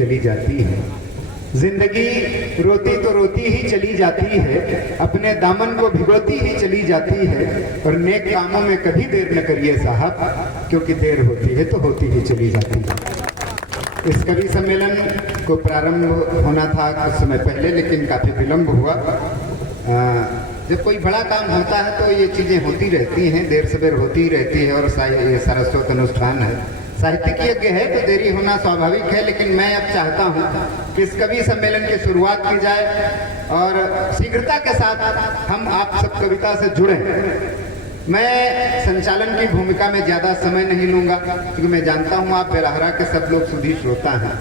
चली जाती है। जिंदगी रोती तो रोती ही चली जाती है, अपने दामन को भिगोती ही चली जाती है। और नेक कामों में कभी देर न करिए साहब, क्योंकि देर होती है तो होती ही चली जाती है। इस कवि सम्मेलन को प्रारंभ होना था कुछ समय पहले, लेकिन काफी विलंब हुआ। जब कोई बड़ा काम होता है तो ये चीजें होती रहती हैं, देर सवेर होती रहती है। और ये सारस्वत अनुष्ठान है, साहित्यिक यज्ञ है, तो देरी होना स्वाभाविक है। लेकिन मैं अब चाहता हूँ कि इस कवि सम्मेलन की शुरुआत की जाए और शीघ्रता के साथ हम आप सब कविता से जुड़े। मैं संचालन की भूमिका में ज्यादा समय नहीं लूंगा, क्योंकि मैं जानता हूँ आप बेराहरा के सब लोग सुधी श्रोता हैं,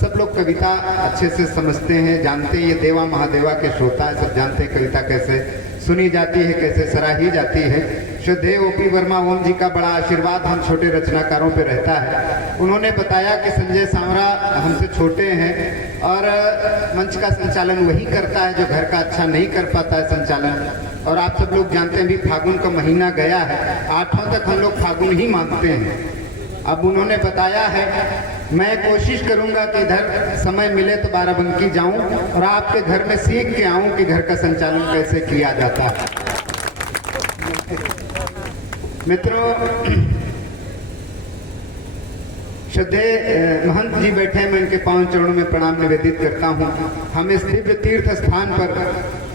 सब लोग कविता अच्छे से समझते हैं, जानते हैं। ये देवा महादेवा के श्रोता है, सब जानते हैं कविता कैसे सुनी जाती है, कैसे सराही जाती है। श्रद्धेय ओपी वर्मा ओम जी का बड़ा आशीर्वाद हम छोटे रचनाकारों पे रहता है। उन्होंने बताया कि संजय सांवरा हमसे छोटे हैं और मंच का संचालन वही करता है जो घर का अच्छा नहीं कर पाता है संचालन। और आप सब लोग जानते हैं भी फागुन का महीना गया है, 8वां तक हम लोग फागुन ही मानते हैं। अब उन्होंने बताया है, मैं कोशिश करूंगा कि इधर समय मिले तो बाराबंकी जाऊं और आपके घर में सीख के आऊं कि घर का संचालन कैसे किया जाता है। मित्रों, श्रद्धेय महंत जी बैठे हैं, मैं इनके पांव चरणों में प्रणाम निवेदित करता हूं। हम इस दिव्य तीर्थ स्थान पर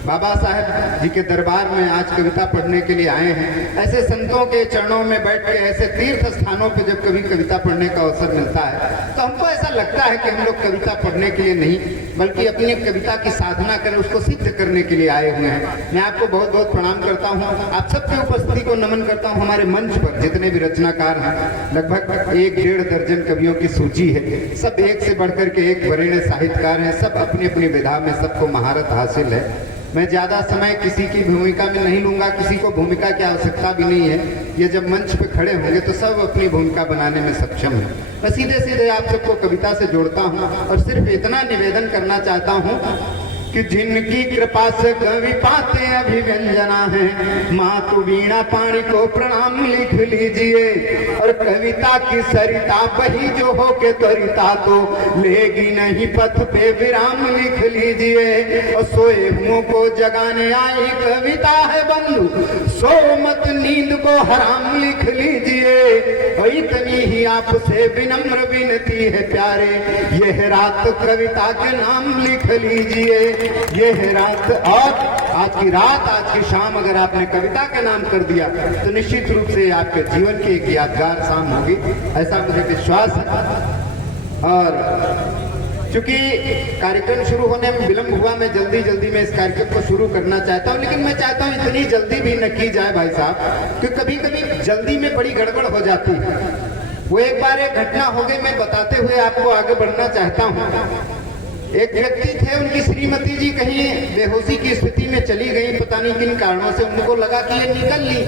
बाबा साहेब जी के दरबार में आज कविता पढ़ने के लिए आए हैं। ऐसे संतों के चरणों में बैठ के ऐसे तीर्थ स्थानों पे जब कभी कविता पढ़ने का अवसर मिलता है तो हमको ऐसा लगता है कि हम लोग कविता पढ़ने के लिए नहीं, बल्कि अपनी कविता की साधना करें, उसको सिद्ध करने के लिए आए हुए हैं। मैं आपको बहुत बहुत प्रणाम करता हूँ, आप सबकी उपस्थिति को नमन करता हूँ। हमारे मंच पर जितने भी रचनाकार हैं, लगभग 1-1.5 दर्जन कवियों की सूची है। सब एक से बढ़कर के एक वरेण्य साहित्यकार हैं, सब अपनी अपनी विधा में सबको महारत हासिल है। मैं ज्यादा समय किसी की भूमिका में नहीं लूंगा, किसी को भूमिका की आवश्यकता भी नहीं है। ये जब मंच पे खड़े होंगे तो सब अपनी भूमिका बनाने में सक्षम है। मैं सीधे सीधे आप सबको कविता से जोड़ता हूँ और सिर्फ इतना निवेदन करना चाहता हूँ कि जिनकी कृपा से कवि पाते अभिव्यंजना है, मातु वीणा पाणी को प्रणाम लिख लीजिए। और कविता की सरिता बही जो हो के त्वरिता तो लेगी नहीं, पथ पे विराम लिख लीजिए। और सोए मुंह को जगाने आई कविता है बंधु, सो मत नींद को हराम लिख लीजिए। और इतनी ही आपसे विनम्र विनती है प्यारे, यह रात कविता के नाम लिख लीजिए। ये है रात, और आज की रात, आज की शाम अगर आपने कविता का नाम कर दिया तो निश्चित रूप से आपके जीवन की एक यादगार शाम होगी, ऐसा मुझे विश्वास है। और चूंकि कार्यक्रम शुरू होने में विलंब हुआ, मैं जल्दी में इस कार्यक्रम को शुरू करना चाहता हूं, लेकिन मैं चाहता हूं इतनी जल्दी भी न की जाए भाई साहब, क्योंकि कभी कभी जल्दी में बड़ी गड़बड़ हो जाती है। वो एक बार एक घटना हो गई, मैं बताते हुए आपको आगे बढ़ना चाहता हूँ। एक व्यक्ति थे, उनकी श्रीमती जी कहीं बेहोशी की स्थिति में चली गई, पता नहीं किन कारणों से। उनको लगा कि ये निकल ली,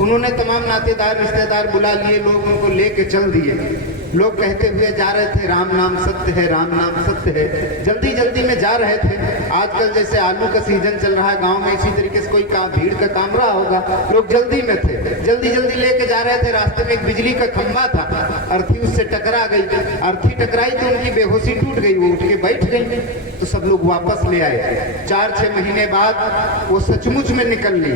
उन्होंने तमाम नातेदार रिश्तेदार बुला लिए, लोग उनको लेके चल दिए। लोग कहते हुए जा रहे थे, राम नाम सत्य है, राम नाम सत्य है। जल्दी में जा रहे थे। आजकल जैसे आलू का सीजन चल रहा है गांव में, इसी तरीके से कोई भीड़ का काम रहा होगा, लोग जल्दी में थे, जल्दी लेके जा रहे थे। रास्ते में एक बिजली का खंभा था, अर्थी उससे टकरा गई। अर्थी टकराई तो उनकी बेहोशी टूट गई, वो उठ के बैठ गई। तो सब लोग वापस ले आए। 4-6 महीने बाद वो सचमुच में निकल ली।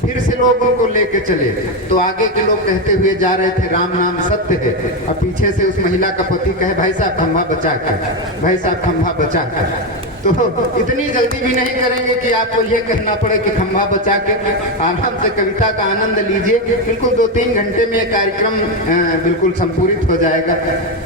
फिर से लोग उनको लेके चले, तो आगे के लोग कहते हुए जा रहे थे, राम नाम सत्य है। और पीछे से उस महिला का पति कहे, भाई साहब खंभा बचा कर, भाई साहब खंभा बचा कर। तो इतनी जल्दी भी नहीं करेंगे कि आपको ये कहना पड़े कि खंभा बचा के आराम से कविता का आनंद लीजिए। बिल्कुल 2-3 घंटे में कार्यक्रम बिल्कुल संपूरित हो जाएगा।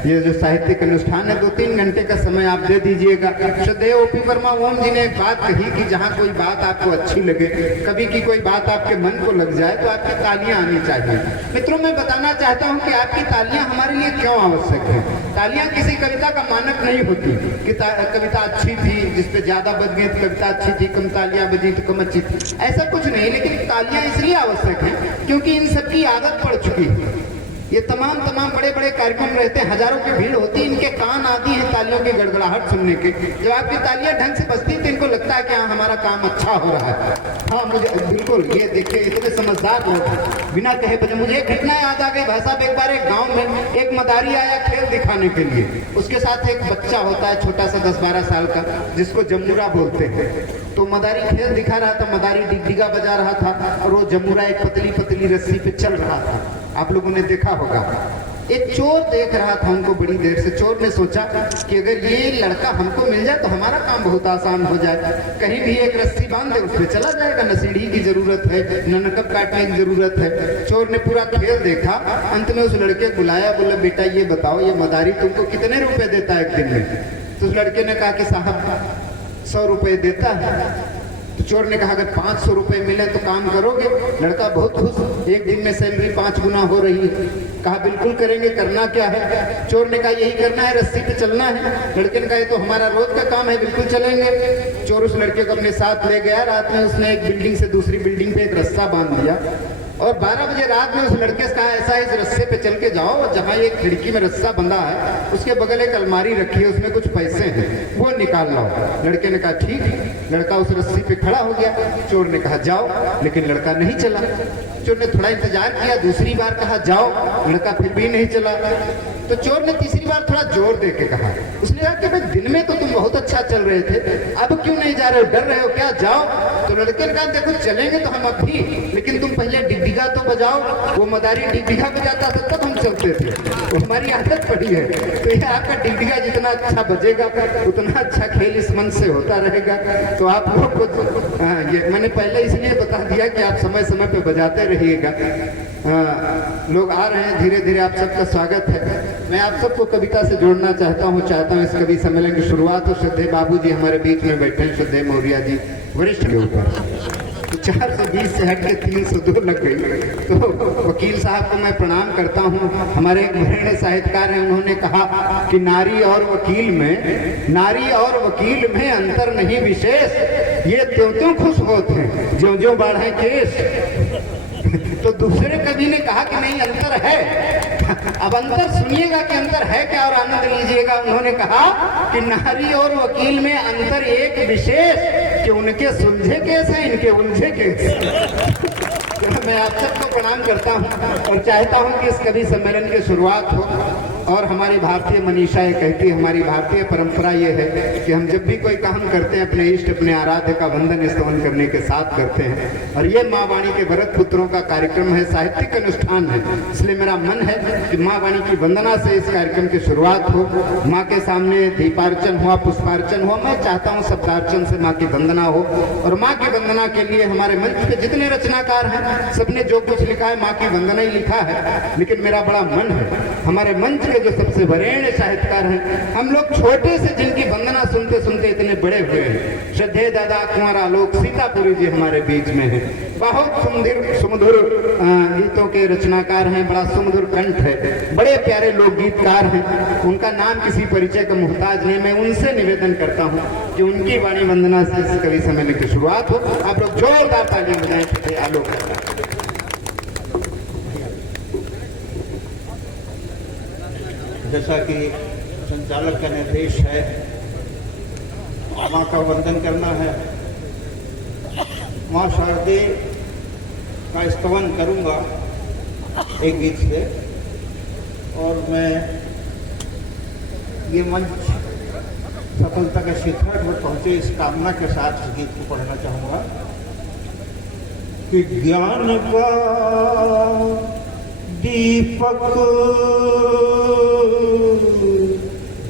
ये जो साहित्यिक अनुष्ठान है, 2-3 घंटे का समय आप दे दीजिएगा। श्रद्धेय ओपी वर्मा ओम जी ने एक बात कही कि जहाँ कोई बात आपको अच्छी लगे, कभी की कोई बात आपके मन को लग जाए, तो आपकी तालियां आनी चाहिए। मित्रों, मैं बताना चाहता हूँ कि आपकी तालियां हमारे लिए क्यों आवश्यक है। तालियां किसी कविता का मानक नहीं होती कि कविता अच्छी थी, जिसपे ज्यादा बज गई तो कविता अच्छी थी, कम तालियां बजी तो कम अच्छी थी, ऐसा कुछ नहीं। लेकिन तालियां इसलिए आवश्यक है क्योंकि इन सबकी आदत पड़ चुकी है। ये तमाम बड़े बड़े कार्यक्रम रहते हैं, हजारों की भीड़ होती है, इनके कान आती है तालियों की गड़गड़ाहट सुनने के। जब आपकी तालियां ढंग से बजती तो इनको लगता है कि हाँ हमारा काम अच्छा हो रहा है। हाँ मुझे बिल्कुल, ये देखिए इतने समझदार लोग हैं, बिना कहे बजे। मुझे एक घटना याद आ गई भाई साहब। एक बार एक गाँव में एक मदारी आया खेल दिखाने के लिए, उसके साथ एक बच्चा होता है छोटा सा 10-12 साल का, जिसको जमुरा बोलते हैं। तो मदारी खेल दिखा रहा था, मदारी डिगडिगा बजा रहा था और वो जमुरा एक पतली पतली रस्सी पे चल रहा था। आप लोगों ने देखा होगा। एक चोर देख रहा था उनको बड़ी देर से। चोर ने सोचा कि अगर ये लड़का हमको मिल जाए तो हमारा काम बहुत आसान हो जाए। कहीं भी एक रस्सी बांध दे, उस पर चला जाएगा, न सीढ़ी की जरूरत है न नकब काटने की जरूरत है। चोर ने पूरा खेल देखा, अंत में उस लड़के को बुलाया, बोला बेटा ये बताओ ये मदारी तुमको कितने रुपए देता है एक दिन में? तो उस लड़के ने कहा कि साहब 100 रुपए देता है। तो चोर ने कहा अगर 500 रुपए मिले तो काम करोगे? लड़का बहुत खुश, एक दिन में सैलरी 5 गुना हो रही है। कहा बिल्कुल करेंगे, करना क्या है? चोर ने कहा यही करना है, रस्सी पे चलना है। लड़के ने कहा ये तो हमारा रोज का काम है, बिल्कुल चलेंगे। चोर उस लड़के को अपने साथ ले गया। रात में उसने एक बिल्डिंग से दूसरी बिल्डिंग पे एक रस्सा बांध दिया और 12 बजे रात में उस लड़के से कहा ऐसा इस रस्से पे चल के जाओ, जहाँ एक खिड़की में रस्सा बंधा है उसके बगल एक अलमारी रखी है, उसमें कुछ पैसे हैं, वो निकाल लाओ। लड़के ने कहा ठीक है। लड़का उस रस्सी पे खड़ा हो गया। चोर ने कहा जाओ, लेकिन लड़का नहीं चला। चोर ने थोड़ा इंतजार किया, दूसरी बार कहा जाओ, लड़का फिर भी नहीं चला। तो चोर ने तीसरी बार थोड़ा जोर दे के कहा। उसने कहा कि भाई दिन में तो तुम बहुत अच्छा चल रहे थे, अब क्यों नहीं जा रहे हो, डर रहे हो क्या? जाओ। तो लड़के ने कहा देखो चलेंगे तो हम अब भी, लेकिन तुम पहले डिगडिगा तो बजाओ। वो मदारी डिगडिगा बजाता था तब हम चलते थे, तो हमारी आदत पड़ी है। तो ये आपका डिगडिगा जितना अच्छा बजेगा उतना अच्छा खेल इस मन से होता रहेगा। तो आप लोग को ये मैंने पहले इसलिए बता दिया कि आप समय समय पे बजाते रहिएगा। लोग आ रहे हैं धीरे धीरे, आप सबका स्वागत है। मैं आप सबको कविता से जोड़ना चाहता हूँ इस कवि सम्मेलन की शुरुआत हो श्रद्धेय बाबू जी हमारे बीच में बैठे हैं, श्रद्धेय मौर्य जी वरिष्ठ के ऊपर। तो 420 से हट के 302 लग गई। तो वकील साहब को मैं प्रणाम करता हूँ। हमारे एक वरीण साहित्यकार हैं, उन्होंने कहा कि नारी और वकील में अंतर नहीं विशेष, ये त्यों खुश होते हैं ज्यों ज्यों बढ़े केस। तो दूसरे कवि ने कहा कि नहीं अंतर है। अब अंतर सुनिएगा कि अंतर है क्या और आनंद लीजिएगा। उन्होंने कहा कि नारी और वकील में अंतर एक विशेष कि उनके सुलझे केस हैं, इनके उलझे केस। मैं आप सबको प्रणाम करता हूं और चाहता हूं कि इस कवि सम्मेलन की शुरुआत हो। और हमारी भारतीय मनीषा ये कहती है, हमारी भारतीय परंपरा ये है कि हम जब भी कोई काम करते हैं अपने इष्ट अपने आराध्य का वंदन स्तवन करने के साथ करते हैं। और ये माँ वाणी के व्रत पुत्रों का कार्यक्रम है, साहित्यिक अनुष्ठान है, इसलिए मेरा मन है कि माँ वाणी की वंदना से इस कार्यक्रम की शुरुआत हो। माँ के सामने दीपार्चन हुआ, पुष्पार्चन हुआ, मैं चाहता हूँ शब्दार्चन से माँ की वंदना हो। और माँ की वंदना के लिए हमारे मंच पे जितने रचनाकार हैं सबने जो कुछ लिखा है माँ की वंदना ही लिखा है। लेकिन मेरा बड़ा मन है हमारे मंच के जो सबसे वरेण्य साहित्यकार हैं, हम लोग छोटे से जिनकी वंदना सुनते सुनते इतने बड़े हुए हैं, श्रद्धेय दादा कुंवर आलोक सीतापुरी जी हमारे बीच में हैं। बहुत सुमधुर गीतों के रचनाकार हैं, बड़ा सुमधुर कंठ है, बड़े प्यारे लोक गीतकार हैं। उनका नाम किसी परिचय का मुहताज नहीं। मैं उनसे निवेदन करता हूँ कि उनकी वाणी वंदना से इस कवि सम्मेलन की शुरुआत हो। आप लोग जोरदार तालियां बजाएं आलोक। जैसा कि संचालक का निर्देश है, माँ का वंदन करना है। माँ शारदे का स्तवन करूंगा एक गीत से, और मैं ये मंच सफलता के शिखर पर पहुंचे इस कामना के साथ इस गीत को पढ़ना चाहूंगा कि ज्ञान का दीपक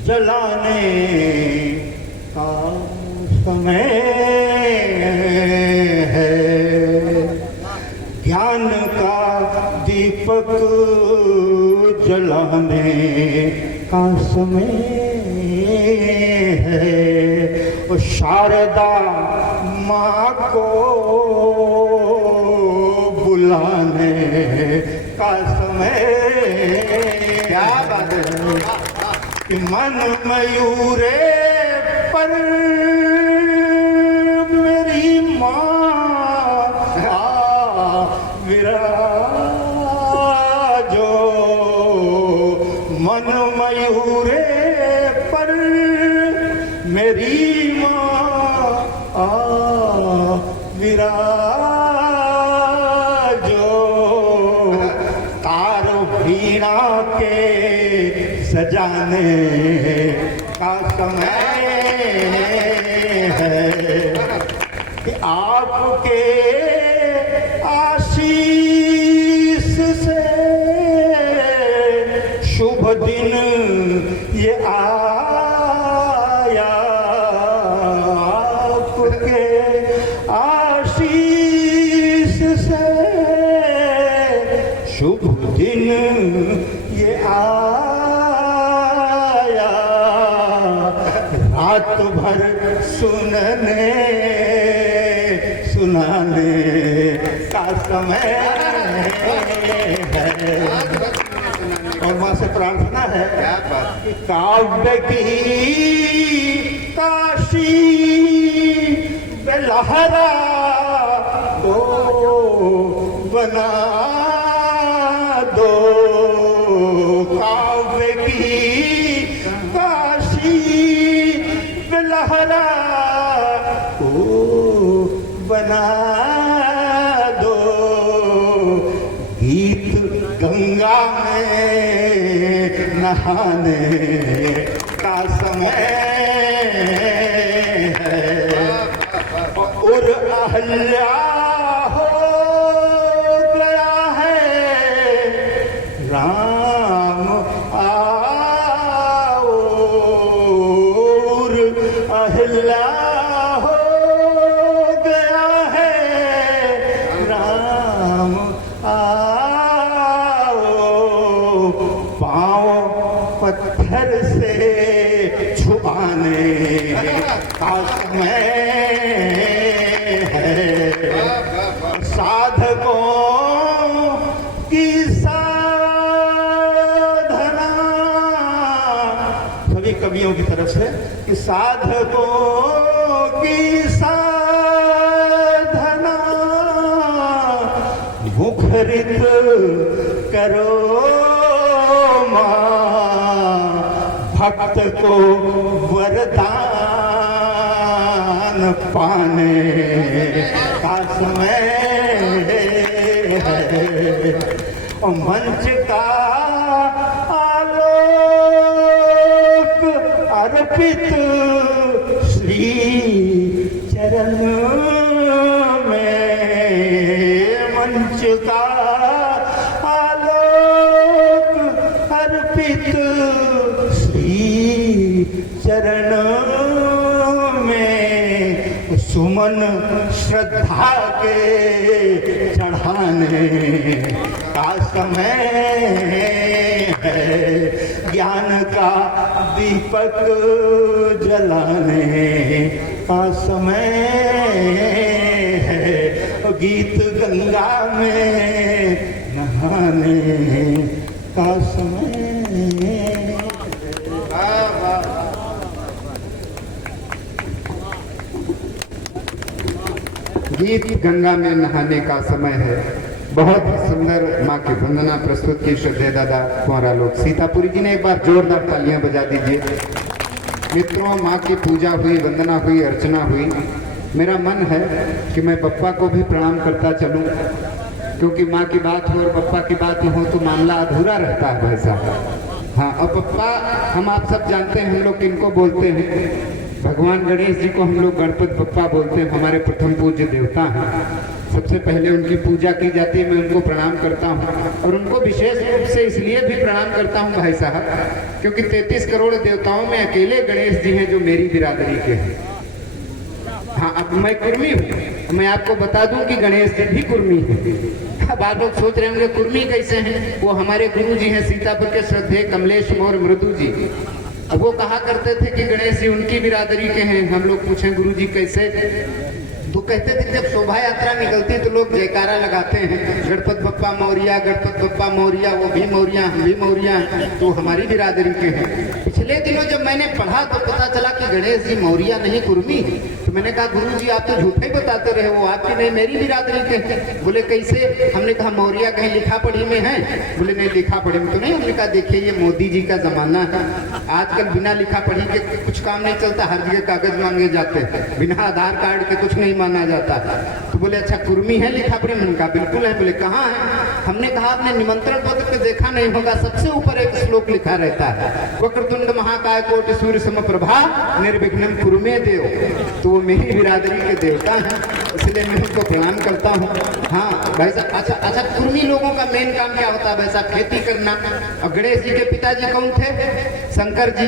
जलाने का समय है, ज्ञान का दीपक जलाने का समय है। और शारदा माँ को बुलाने का समय। क्या बात है। मन मयूरे पर मेरी माँ विराजो, मेरी माँ विराजो तार वीणा के सजाने का समय है कि आपके आशीष से शुभ दिन ये आया, आपके आशीष से शुभ दिन ये आया, रात भर सुनाने का समय है। और मां से प्रार्थना है कि काव्य की काशी बेलहरा दो, बना दो, काव्य की काशी बेलहरा को बना दो, गीत गंगा में नहाने का समय है और अहल्या हो गया है राम आओ, और अहल्या हो गया है राम पत्थर से छुपाने का समय है, साधकों की साधना, सभी कवियों की तरफ से कि साधकों की साधना मुखरित करो भक्त को वरदान पाने का समय है और मंच का आलोक अर्पित श्री चरण में, मंच का आलोक अर्पित चरण में सुमन श्रद्धा के चढ़ाने का समय है, ज्ञान का दीपक जलाने का समय है, गीत गंगा में नहाने का समय। गीत गंगा में नहाने का समय है। बहुत ही सुंदर माँ की वंदना प्रस्तुत की श्रद्धेय दादा कुंवरा लोग सीतापुरी जी ने। एक बार जोरदार तालियां बजा दीजिए। मित्रों, माँ की पूजा हुई, वंदना हुई, अर्चना हुई। मेरा मन है कि मैं पप्पा को भी प्रणाम करता चलूं, क्योंकि माँ की बात हो और पप्पा की बात न हो तो मामला अधूरा रहता है भाई साहब। हाँ, और पप्पा हम आप सब जानते हैं हम लोग किनको बोलते हैं। भगवान गणेश जी को हम लोग गणपति बप्पा बोलते हैं, हमारे प्रथम पूज्य देवता हैं। सबसे पहले उनकी पूजा की जाती है, मैं उनको प्रणाम करता हूँ। और उनको विशेष रूप से इसलिए भी प्रणाम करता हूँ भाई साहब, क्योंकि 33 करोड़ देवताओं में अकेले गणेश जी हैं जो मेरी बिरादरी के हैं। हाँ, अब मैं कुर्मी हूँ, मैं आपको बता दूं कि गणेश जी भी कुर्मी है। अब आप लोग सोच रहे होंगे कुर्मी कैसे हैं? वो हमारे गुरु जी हैं सीतापुर के श्रद्धेय कमलेश मौर्य मृदु जी। अब वो कहा करते थे कि गणेश जी उनकी बिरादरी के हैं। हम लोग पूछें गुरु जी कैसे, तो कहते थे जब शोभा यात्रा निकलती तो लोग जयकारा लगाते हैं, गणपति बप्पा मौर्या, गणपति बप्पा मौर्या, वो भी मौर्या, हम भी मौर्या, तो हमारी बिरादरी के हैं। पिछले दिनों जब मैंने पढ़ा तो पता चला कि गणेश जी मौर्या नहीं कुर्मी है। तो मैंने कहा गुरुजी आप तो झूठे ही बताते रहे, वो आपकी नहीं मेरी बिरादरी के हैं। बोले कैसे? हमने कहा मौर्या कहीं लिखा पढ़ी में है? बोले नहीं लिखा पढ़ी में तो नहीं। हमने कहा देखिए ये मोदी जी का जमाना है, आजकल बिना लिखा पढ़ी के कुछ काम नहीं चलता, हर जगह कागज मांगे जाते हैं, बिना आधार कार्ड के कुछ नहीं माना जाता। तो बोले अच्छा कुर्मी है लिखा पढ़ी? मैंने कहा बिल्कुल है। बोले कहाँ है? हमने कहा आपने निमंत्रण पत्र पे देखा नहीं होगा, सबसे ऊपर एक श्लोक लिखा रहता है, वक्रतुंड महाकाय कोटि सूर्य समप्रभा निर्विघ्नं कुरु मे देव। तो वो मेरी बिरादरी के देवता हैं, इसलिए मैं उनको प्रणाम करता हूँ। हाँ भाई साहब, अच्छा कुर्मी लोगों का मेन काम क्या होता है भाई साहब? खेती करना। और गणेश जी के पिताजी कौन थे? शंकर जी।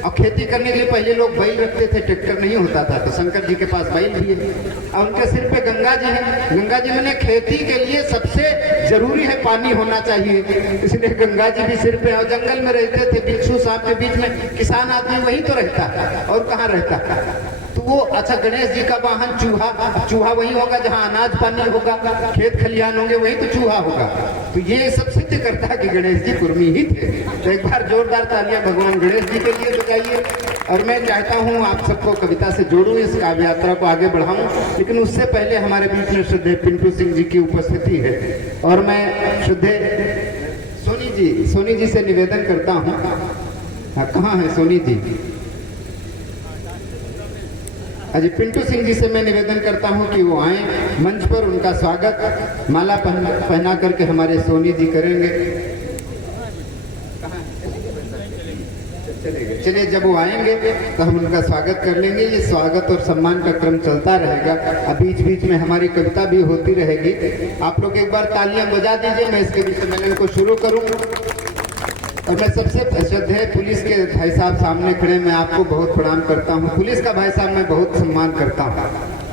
और खेती करने के लिए पहले लोग बैल रखते थे, ट्रैक्टर नहीं होता था, तो शंकर जी के पास बैल भी है। और उनके सिर पे गंगा जी है। गंगा जी मैंने खेती के लिए सबसे जरूरी है पानी होना चाहिए, इसलिए गंगा जी भी सिर पे। और जंगल में रहते थे, बिच्छू सांप के बीच में, किसान आदमी वही तो रहता है और कहाँ रहता है। तो वो अच्छा गणेश जी का वाहन चूहा, चूहा वही होगा जहाँ अनाज पानी होगा, खेत खलिहान होंगे, वही तो चूहा होगा। तो ये सब सिद्ध करता है कि गणेश जी कुर्मी ही थे। तो एक बार जोरदार तालियां भगवान गणेश जी के लिए बजाइए। और मैं चाहता हूँ आप सबको कविता से जोड़ूं, इस काव्य यात्रा को आगे बढ़ाऊं, लेकिन उससे पहले हमारे बीच में श्रद्धेय पिंटू सिंह जी की उपस्थिति है। और मैं श्रद्धेय सोनी जी से निवेदन करता हूँ, कहाँ है सोनी जी? अजय पिंटू सिंह जी से मैं निवेदन करता हूं कि वो आए मंच पर, उनका स्वागत माला पहना करके हमारे सोनी जी करेंगे। चलिए जब वो आएंगे तो हम उनका स्वागत कर लेंगे। ये स्वागत और सम्मान का क्रम चलता रहेगा, अब बीच बीच में हमारी कविता भी होती रहेगी। आप लोग एक बार तालियां बजा दीजिए, मैं इस कवि सम्मेलन को शुरू करूं। और मैं सबसे श्रद्धेय पुलिस के भाई साहब सामने खड़े, मैं आपको बहुत प्रणाम करता हूं। पुलिस का भाई साहब मैं बहुत सम्मान करता हूं,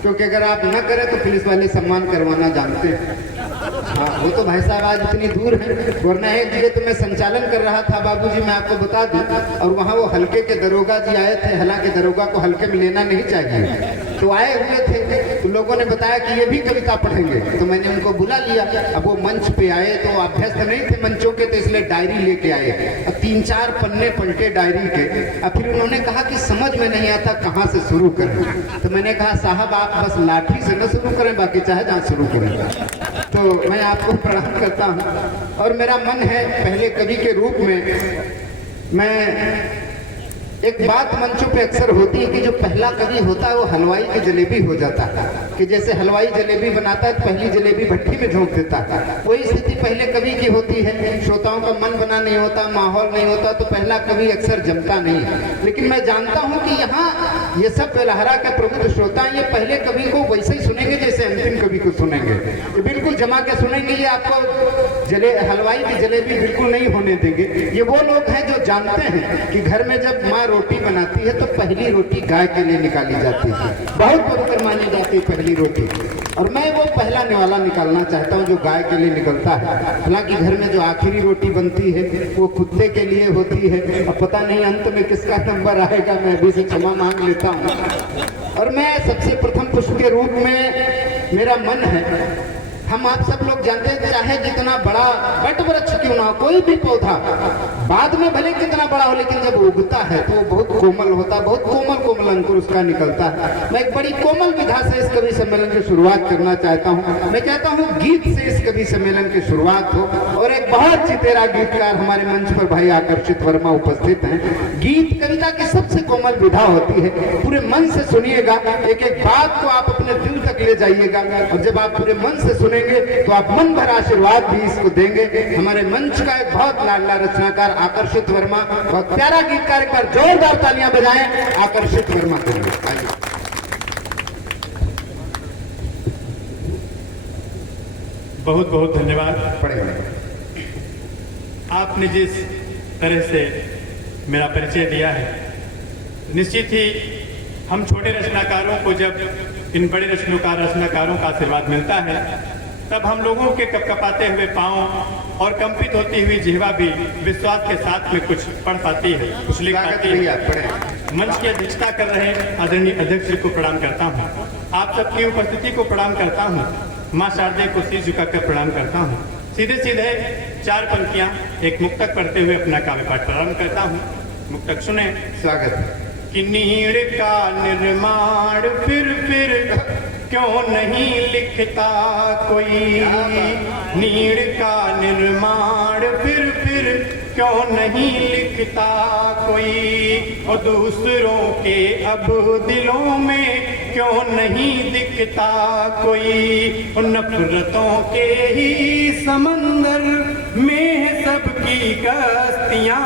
क्योंकि अगर आप न करें तो पुलिस वाले सम्मान करवाना जानते हैं। हाँ वो तो भाई साहब आज इतनी दूर है, वरना एक जगह तो मैं संचालन कर रहा था बाबूजी, मैं आपको बता दूं, और वहाँ वो हल्के के दरोगा जी आए थे। हालांकि दरोगा को हल्के में लेना नहीं चाहिए, तो आए हुए थे, तो लोगों ने बताया कि ये भी कविता पढ़ेंगे, तो मैंने उनको बुला लिया। अब वो मंच पे आए तो अभ्यस्त नहीं थे मंचों के, तो इसलिए डायरी लेके आए और 3-4 पन्ने पलटे डायरी के। और फिर उन्होंने कहा कि समझ में नहीं आता कहाँ से शुरू करें। तो मैंने कहा साहब आप बस लाठी से न शुरू करें, बाकी चाहे जहाँ शुरू करें। तो मैं आपको प्रणाम करता हूँ। और मेरा मन है पहले कवि के रूप में, मैं एक बात मंचों पे अक्सर होती है कि जो पहला कवि होता है वो हलवाई की जलेबी हो जाता है, कि जैसे हलवाई जलेबी बनाता है तो पहली जलेबी भट्टी में झोंक देता है, वही स्थिति पहले कवि की होती है। श्रोताओं का मन बना नहीं होता, माहौल नहीं होता, तो पहला कवि अक्सर जमता नहीं है। लेकिन मैं जानता हूँ कि यहाँ ये सब बेलहरा के प्रबुद्ध श्रोता, ये पहले कवि को वैसे ही सुनेंगे जैसे अंतिम कवि को सुनेंगे, ये बिल्कुल जमा के सुनेंगे। ये आपको हलवाई की जलेबी बिल्कुल नहीं होने देंगे। ये वो लोग हैं जो जानते हैं कि घर में जब माँ रोटी बनाती है तो पहली रोटी गाय के लिए निकाली जाती है, बहुत पवित्र मानी जाती है पहली रोटी। और मैं वो पहला निवाला निकालना चाहता हूँ जो गाय के लिए निकलता है। हालांकि घर में जो आखिरी रोटी बनती है वो कुत्ते के लिए होती है, अब पता नहीं अंत में किसका नंबर आएगा, मैं अभी से क्षमा मांग लेता हूँ। और मैं सबसे प्रथम पुष्प के रूप में मेरा मन है, हम आप सब लोग जानते हैं चाहे जितना बड़ा वट वृक्ष क्यों ना हो, कोई भी पौधा बाद में भले कितना बड़ा हो, लेकिन जब उगता है तो वो बहुत कोमल होता है, बहुत कोमल कोमल अंकुर उसका निकलता है। मैं एक बड़ी कोमल विधा से इस कवि सम्मेलन की शुरुआत करना चाहता हूँ। मैं चाहता हूँ गीत से इस कवि सम्मेलन की शुरुआत हो, और एक बहुत चितेरा गीतकार हमारे मंच पर भाई आकर्षित वर्मा उपस्थित हैं। गीत कविता की सबसे कोमल विधा होती है, पूरे मन से सुनिएगा, एक एक बात को आप अपने दिल तक ले जाइएगा, और जब आप पूरे मन से सुनेंगे तो आप मन भर आशीर्वाद भी इसको देंगे। हमारे मंच का एक बहुत लाडला रचनाकार आकर्षित वर्मा, बहुत प्यारा गीतकार, एक बार जोरदार तालियां बजाएं आकर्षित वर्मा के लिए। बहुत बहुत धन्यवाद। पढ़ेंगे आपने जिस तरह से मेरा परिचय दिया है, निश्चित ही हम छोटे रचनाकारों को जब इन बड़े रचनाकारों का आशीर्वाद मिलता है, तब हम लोगों के कपकपाते हुए पांव और कंपित होती हुई जिह्वा भी विश्वास के साथ में कुछ पढ़ पाती है, कुछ लिख पाती है। मंच की अध्यक्षता कर रहे आदरणीय अध्यक्ष जी को प्रणाम करता हूँ, आप सबकी उपस्थिति को प्रणाम करता हूँ, माँ शारदे को शीश झुकाकर प्रणाम करता हूँ। सीधे सीधे 4 पंक्तियां एक मुक्तक पढ़ते हुए अपना काव्य पाठ प्रारंभ करता हूँ। मुक्तक सुने। स्वागत। कि नीड़ का निर्माण फिर क्यों नहीं लिखता कोई, नीड़ का निर्माण फिर क्यों नहीं लिखता कोई, और दूसरों के अब दिलों में क्यों नहीं दिखता कोई, और नफरतों के ही समंदर में सबकी कश्तियां,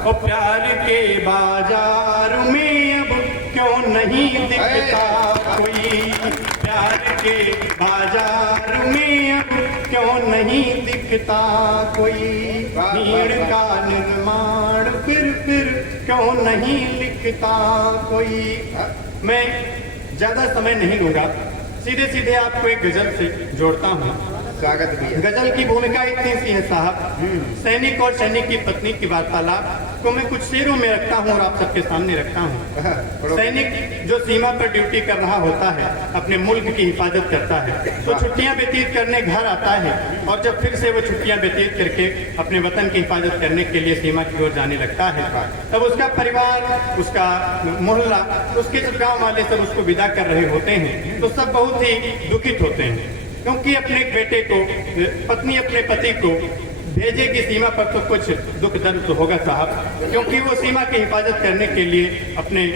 और प्यार के बाजार में अब क्यों नहीं दिखता कोई, प्यार के बाजार में अब क्यों नहीं दिखता कोई, नीड़ का निर्माण फिर क्यों नहीं लिखता कोई। मैं ज्यादा समय नहीं लूंगा, सीधे सीधे आपको एक गजल से जोड़ता हूँ। स्वागत भी है। गजल की भूमिका इतनी सी है साहब, सैनिक और सैनिक की पत्नी की वार्तालाप को मैं कुछ शेरों में रखता हूँ और आप सबके सामने रखता हूँ। सैनिक जो सीमा पर ड्यूटी कर रहा होता है, अपने मुल्क की हिफाजत करता है, तो छुट्टियां व्यतीत करने घर आता है, और जब फिर से वो छुट्टियां व्यतीत करके अपने वतन की हिफाजत करने के लिए सीमा की ओर जाने लगता है, तब उसका परिवार, उसका मोहल्ला, उसके जो गाँव वाले सब उसको विदा कर रहे होते हैं, तो सब बहुत ही दुखित होते हैं, क्योंकि अपने बेटे को, पत्नी अपने पति को भेजेगी सीमा पर तो कुछ दुख दर्द तो होगा साहब, क्योंकि वो सीमा की हिफाजत करने के लिए अपने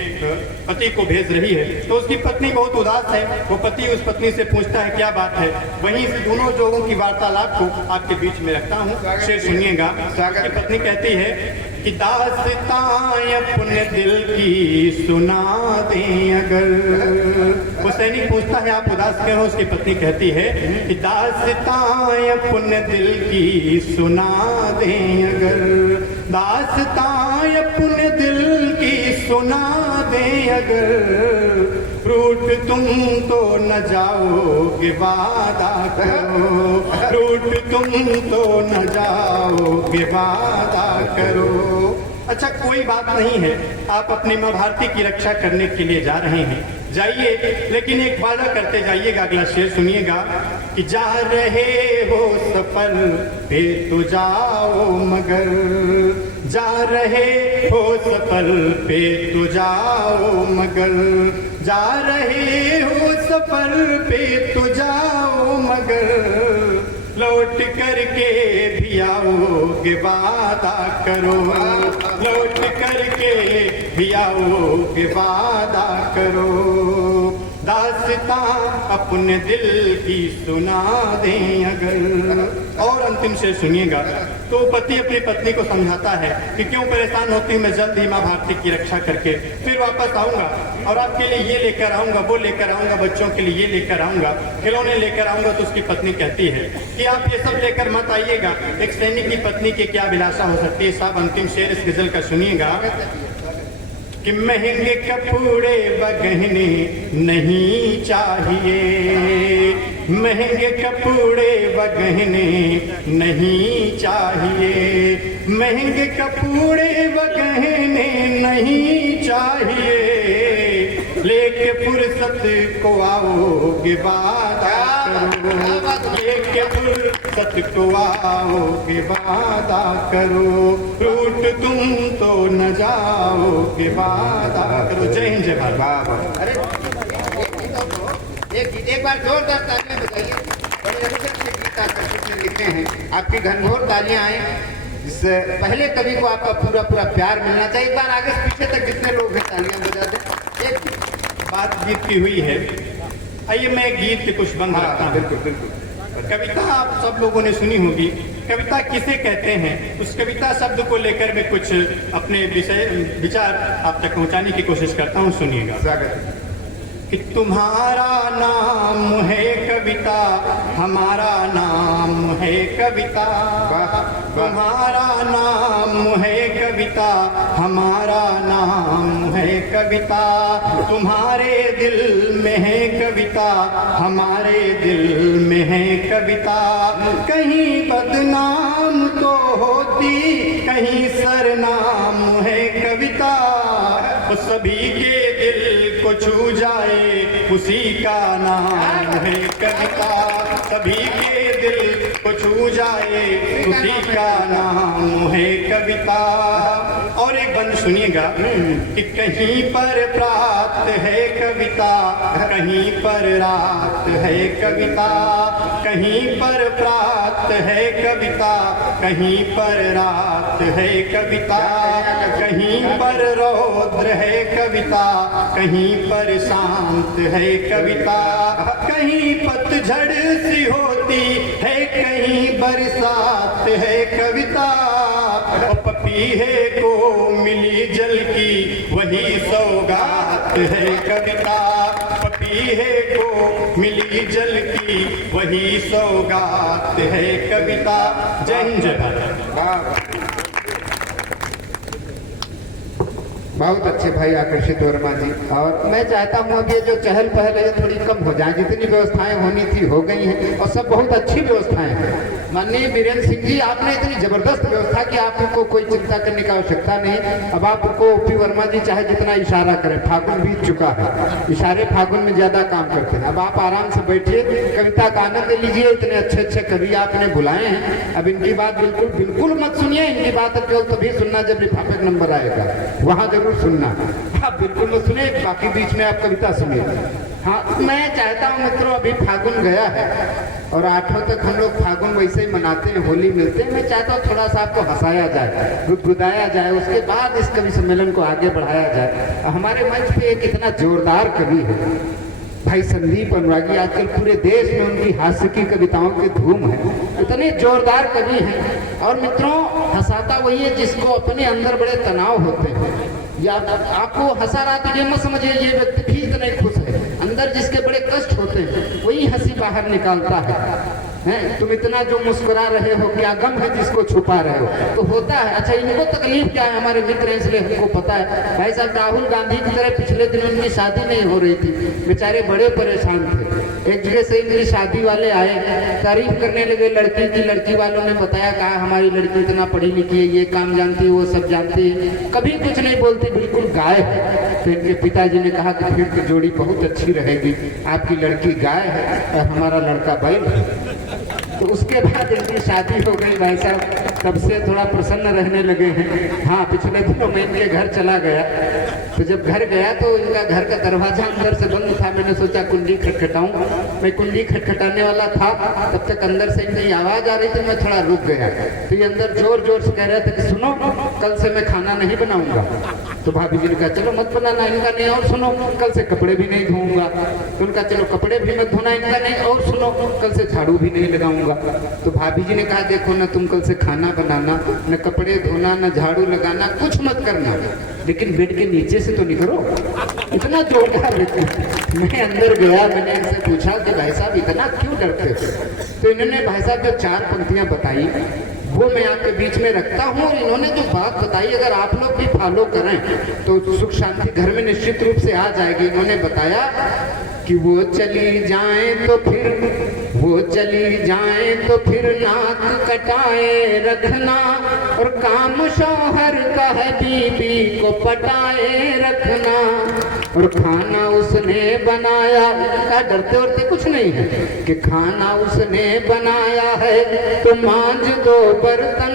पति को भेज रही है। तो उसकी पत्नी बहुत उदास है, वो पति उस पत्नी से पूछता है क्या बात है। वहीं से दोनों लोगों की वार्तालाप को आपके बीच में रखता हूँ, शेर सुनिएगा। उसकी पत्नी कहती है कि दास्तां अपने दिल की सुना दें अगर, वो सैनिक पूछता है आप उदास क्यों हो, उसकी पत्नी कहती है कि दास्तां अपने दिल की सुना दें अगर, दास्तां अपने दिल की सुना दें अगर, रूठ तुम तो न जाओगे वादा करो, रूठ तुम तो न जाओगे वादा करो। अच्छा कोई बात नहीं है, आप अपनी माँ भारती की रक्षा करने के लिए जा रहे हैं, जाइए, लेकिन एक वादा करते जाइएगा। अगला शेर सुनिएगा कि जा रहे हो सफर पे तो जाओ मगर, जा रहे हो सफर पे तो जाओ मगर, जा रहे हो सफर पे तो जाओ मगर, लौट करके भी आओगे वादा करो, लौट करके भी आओगे वादा करो, दास्तां अपने दिल की सुना दें अगर। और अंतिम शेर सुनिएगा। तो पति अपनी पत्नी को समझाता है कि क्यों परेशान होती, मैं जल्द ही माँ भारती की रक्षा करके फिर वापस आऊंगा, और आपके लिए ये लेकर आऊंगा, वो लेकर आऊंगा, बच्चों के लिए ये लेकर आऊंगा, खिलौने लेकर आऊंगा। तो उसकी पत्नी कहती है कि आप ये सब लेकर मत आइएगा, एक सैनिक की पत्नी की क्या अभिलाषा हो सकती है। साहब अंतिम शेर इस गजल का सुनिएगा कि महंगे कपड़े व गहने नहीं चाहिए, महंगे कपड़े व गहने नहीं चाहिए, महंगे कपड़े व गहने नहीं चाहिए, लेके फुर्सत को आओगे वादा करो, लेके फुर्सत को आओगे वादा करो, रूठ तुम तो न जाओगे वादा करो। जय हिंद जय भारत। अरे एक बार जोरदार तालियां बजाइए, बड़े अक्षर से गीता कृष्ण लिखे हैं, आपकी घनघोर तालियां आए, जिससे पहले कवि को आपका पूरा पूरा प्यार मिलना चाहिए। एक बार आगे से पीछे तक जितने लोग हैं तालियां बजा दें। एक बात गीत की हुई है, आइए मैं गीत के कुछ बंद रखता हूँ। बिल्कुल बिल्कुल। कविता आप सब लोगों ने सुनी होगी, कविता किसे कहते हैं, उस कविता शब्द को लेकर मैं कुछ अपने विचार आप तक पहुंचाने की कोशिश करता हूं। सुनिएगा। स्वागत। कि तुम्हारा नाम है कविता, हमारा नाम है कविता, तुम्हारा नाम है कविता, हमारा नाम है कविता, तुम्हारे दिल में है कविता, हमारे दिल में है कविता, कहीं बदनाम तो होती, कहीं सरनाम है कविता, तो सभी के दिल को छू जाए उसी का नाम है कविता, सभी के दिल को छू तू जाए उसी का नाम है कविता। और एक बंद सुनिएगा कि कहीं पर प्रात है कविता, कहीं पर रात है कविता, कहीं पर प्रात है कविता, कहीं पर रात है कविता, कहीं पर रौद्र है कविता, कहीं पर शांत है कविता, कहीं पतझड़ सी होती है, कहीं बरसात है कविता। और पपीहे को मिली जल की वही सौगात है कविता, पपीहे को मिली जल की वही सौगात है कविता। जय हिंद जय भारत। बहुत अच्छे भाई आकर्षित वर्मा जी। और मैं चाहता हूँ अब ये जो चहल पहल है थोड़ी कम हो जाए, जितनी व्यवस्थाएं होनी थी हो गई हैं और सब बहुत अच्छी व्यवस्थाएं हैं। माननीय बीरेंद्र सिंह जी, आपने इतनी जबरदस्त व्यवस्था की आपको कोई चिंता करने की आवश्यकता नहीं। अब आपको ओपी वर्मा जी चाहे जितना इशारा करें, फागुन बीत चुका है, इशारे फागुन में ज्यादा काम करते हैं। अब आप आराम से बैठिए, कविता का आनंद लीजिए। इतने अच्छे अच्छे कवि आपने बुलाए हैं, अब इनकी बात बिल्कुल बिल्कुल मत सुनिए। इनकी बात केवल तभी सुनना जब लिफाफे का नंबर आएगा, वहां जरूर सुनना। आप बिल्कुल मत सुनिए, बाकी बीच में आप कविता सुनिए। हाँ, मैं चाहता हूँ मित्रों, अभी फागुन गया है और 8 तक हम लोग फागुन वैसे ही मनाते हैं, होली मिलते हैं। मैं चाहता हूँ थोड़ा सा आपको हंसाया जाए, गुदगुदाया जाए, उसके बाद इस कवि सम्मेलन को आगे बढ़ाया जाए। हमारे मंच पे एक इतना जोरदार कवि है भाई संदीप अनुरागी, आजकल पूरे देश में उनकी हास्य की कविताओं की धूम है। इतने जोरदार कवि हैं। और मित्रों, हंसाता वही है जिसको अपने अंदर बड़े तनाव होते हैं। या आपको हंसा रहा तो ये मत समझिए ये व्यक्ति भी इतना खुश है, अंदर जिसके बड़े कष्ट होते हैं वही हंसी बाहर निकालता है। तुम इतना जो मुस्कुरा रहे हो, क्या गम है जिसको छुपा रहे हो, तो होता है। अच्छा, इनको तकलीफ क्या है? हमारे मित्र हैं इसलिए हमको पता है। भाई साहब, राहुल गांधी की तरह पिछले दिन उनकी शादी नहीं हो रही थी, बेचारे बड़े परेशान थे। एक जगह से इनकी शादी वाले आए, तारीफ करने लगे लड़की की। लड़की वालों ने बताया, कहा हमारी लड़की इतना पढ़ी लिखी है, ये काम जानती है, वो सब जानती है, कभी कुछ नहीं बोलती, बिल्कुल गाय है। तो इनके पिताजी ने कहा कि फिर तो जोड़ी बहुत अच्छी रहेगी, आपकी लड़की गाय है और हमारा लड़का बैल है। तो उसके बाद इनकी शादी हो गई। भाई साहब तब से थोड़ा प्रसन्न रहने लगे हैं। हाँ, पिछले दिनों में इनके घर चला गया, तो जब घर गया तो इनका घर का दरवाजा अंदर से बंद था। मैंने सोचा कुंडी खटखटाऊं, मैं कुंडी खटखटाने वाला था, तब तक अंदर से इनकी आवाज आ रही थी, मैं थोड़ा रुक गया। तो ये अंदर जोर जोर से कह रहे थे कि सुनो, कल से मैं खाना नहीं बनाऊंगा। तो भाभी जी ने कहा चलो मत बनाना। इनका नहीं, और सुनो, कल से कपड़े भी नहीं धोऊंगा। तो उनका चलो कपड़े भी मत धोना। इनका नहीं, और सुनो, कल से झाड़ू भी नहीं लगाऊंगा। तो भाभी जी ने कहा देखो ना, तुम कल से खाना बनाना, न कपड़े धोना, न झाड़ू लगाना, कुछ मत करना, लेकिन बेड के नीचे से तो निकलो। इतना जोरदार व्यक्ति। मैं अंदर गया, मैंने इनसे पूछा कि भाई साहब इतना क्यों डरते थे? तो इन्होंने भाई साहब जो 4 पंक्तियां बताई वो मैं आपके बीच में रखता हूँ। और इन्होंने जो बात बताई अगर आप लोग भी फॉलो करें तो सुख शांति घर में निश्चित रूप से आ जाएगी। इन्होंने बताया कि वो चली जाएं तो फिर, वो चली जाएं तो फिर नाक कटाए रखना, और काम शौहर का है बीबी को पटाए रखना, और खाना उसने बनाया, क्या डरते वरते कुछ नहीं है, कि खाना उसने बनाया है तो मांज दो बर्तन,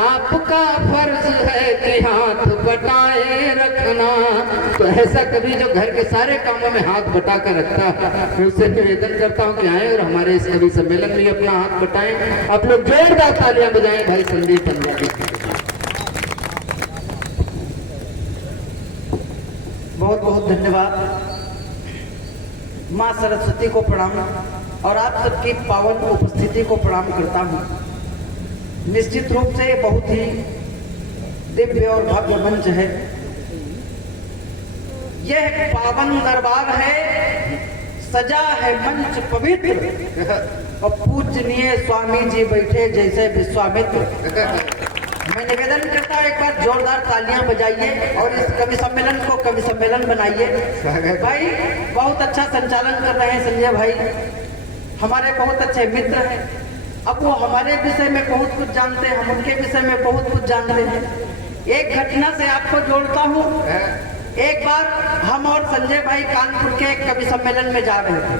आपका फर्ज है कि हाथ बटाए रखना। तो ऐसा कभी जो घर के सारे कामों में हाथ बटा कर रखता है, मैं उससे निवेदन करता हूँ कि आए और हमारे इस कवि सम्मेलन में अपना हाथ बटाएं। आप लोग जोरदार तालियां बजाएं भाई संदीप अनुरागी। बहुत बहुत धन्यवाद। माँ सरस्वती को प्रणाम और आप सबकी पावन उपस्थिति को प्रणाम करता हूँ। निश्चित रूप से ये बहुत ही दिव्य और भव्य मंच है। यह पावन दरबार है, सजा है मंच पवित्र, और पूजनीय स्वामी जी बैठे जैसे विश्वामित्र। मैं निवेदन करता हूँ एक बार जोरदार तालियां बजाइए और इस कवि सम्मेलन को कवि सम्मेलन बनाइए। भाई बहुत अच्छा संचालन कर रहे हैं संजय भाई, हमारे बहुत अच्छे मित्र हैं। अब वो हमारे विषय में बहुत कुछ जानते हैं, हम उनके विषय में बहुत कुछ जानते हैं। एक घटना से आपको जोड़ता हूँ। एक बार हम और संजय भाई कानपुर के एक कवि सम्मेलन में जा रहे थे।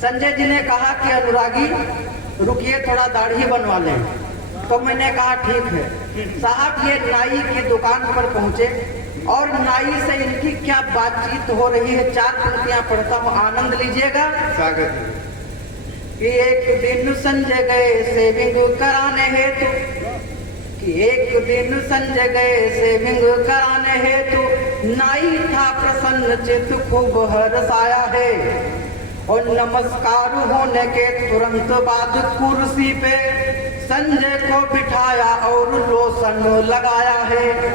संजय जी ने कहा कि अनुरागी रुकिए थोड़ा दाढ़ी बनवा लें। तो मैंने कहा ठीक है। साहब ये नाई की दुकान पर पहुंचे और नाई से इनकी क्या बातचीत हो रही है, 4 पंक्तियां पढ़ता हूँ, आनंद लीजिएगा। स्वागत है। कि एक दिन संजय गए सेविंग कराने हेतु, कि एक दिन संजय गए सेविंग कराने हेतु, नाई था प्रसन्न चित्त खूब हर्षाया है, और नमस्कार होने के तुरंत बाद कुर्सी पे संजय को बिठाया और लोशन लगाया है।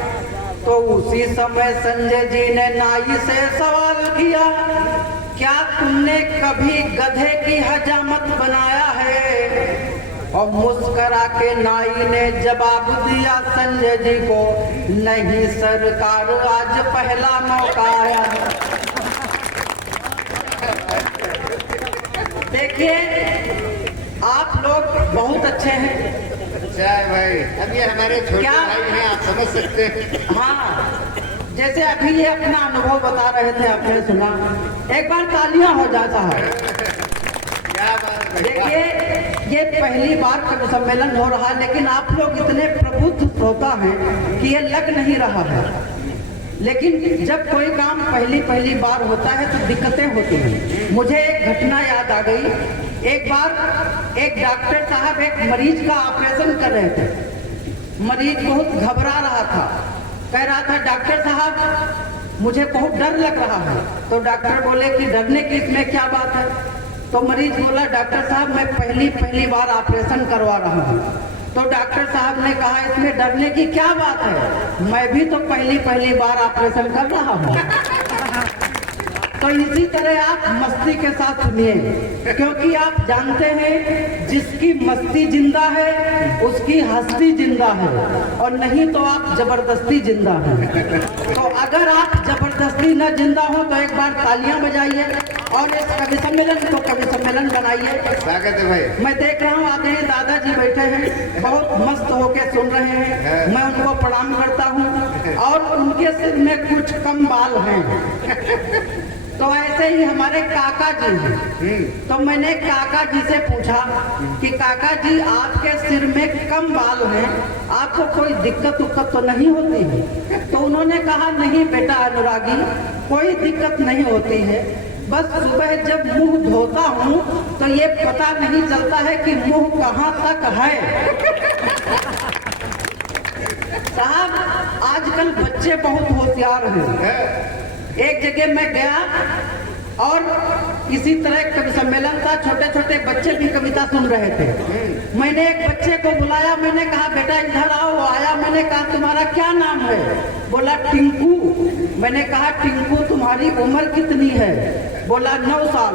तो उसी समय संजय जी ने नाई से सवाल किया, क्या तुमने कभी गधे की हजामत बनाया है? और मुस्करा के नाई ने जवाब दिया संजय जी को, नहीं सरकार, आज पहला मौका आया है। देखिए आप लोग बहुत अच्छे हैं। अच्छा है भाई, अब ये हमारे छोटे क्या? भाई हैं, आप समझ सकते हैं। हाँ, जैसे अभी ये अपना अनुभव बता रहे थे, आपने सुना। एक बार तालियां हो जाता है। क्या बात है। देखिए ये पहली बार कवि सम्मेलन हो रहा है, लेकिन आप लोग इतने प्रबुद्ध श्रोता हैं कि ये लग नहीं रहा है। लेकिन जब कोई काम पहली बार होता है तो दिक्कतें होती हैं। मुझे एक घटना याद आ गई। एक बार एक डॉक्टर साहब एक मरीज का ऑपरेशन कर रहे थे। मरीज बहुत घबरा रहा था, कह रहा था डॉक्टर साहब मुझे बहुत डर लग रहा है। तो डॉक्टर बोले कि डरने की इसमें क्या बात है? तो मरीज बोला डॉक्टर साहब मैं पहली बार ऑपरेशन करवा रहा हूँ। तो डॉक्टर साहब ने कहा इसमें डरने की क्या बात है, मैं भी तो पहली बार ऑपरेशन कर रहा हूँ। तो इसी तरह आप मस्ती के साथ सुनिए, क्योंकि आप जानते हैं जिसकी मस्ती जिंदा है उसकी हस्ती जिंदा है, और नहीं तो आप जबरदस्ती जिंदा हैं। तो अगर आप जबरदस्ती न जिंदा हो तो एक बार तालियां बजाइए और इस कवि सम्मेलन को कवि सम्मेलन बनाइए। स्वागत है भाई। मैं देख रहा हूँ आदरणीय दादाजी बैठे हैं, बहुत मस्त होके सुन रहे हैं। मैं उनको प्रणाम करता हूँ, और उनके सिर में कुछ कम बाल हैं। तो ऐसे ही हमारे काका जी हैं। तो मैंने काका जी से पूछा कि काका जी आपके सिर में कम बाल हैं, आपको कोई दिक्कत उक्कत तो नहीं होती है? तो उन्होंने कहा नहीं बेटा अनुरागी, कोई दिक्कत नहीं होती है। बस सुबह जब मुंह धोता हूँ तो ये पता नहीं चलता है कि मुंह कहाँ तक है। साहब आजकल बच्चे बहुत होशियार हैं। एक जगह मैं गया और इसी तरह कवि सम्मेलन था, छोटे छोटे बच्चे भी कविता सुन रहे थे। मैंने एक बच्चे को बुलाया, मैंने कहा बेटा इधर आओ। वो आया, मैंने कहा तुम्हारा क्या नाम है? बोला टिंकू। मैंने कहा टिंकू तुम्हारी उम्र कितनी है? बोला 9 साल।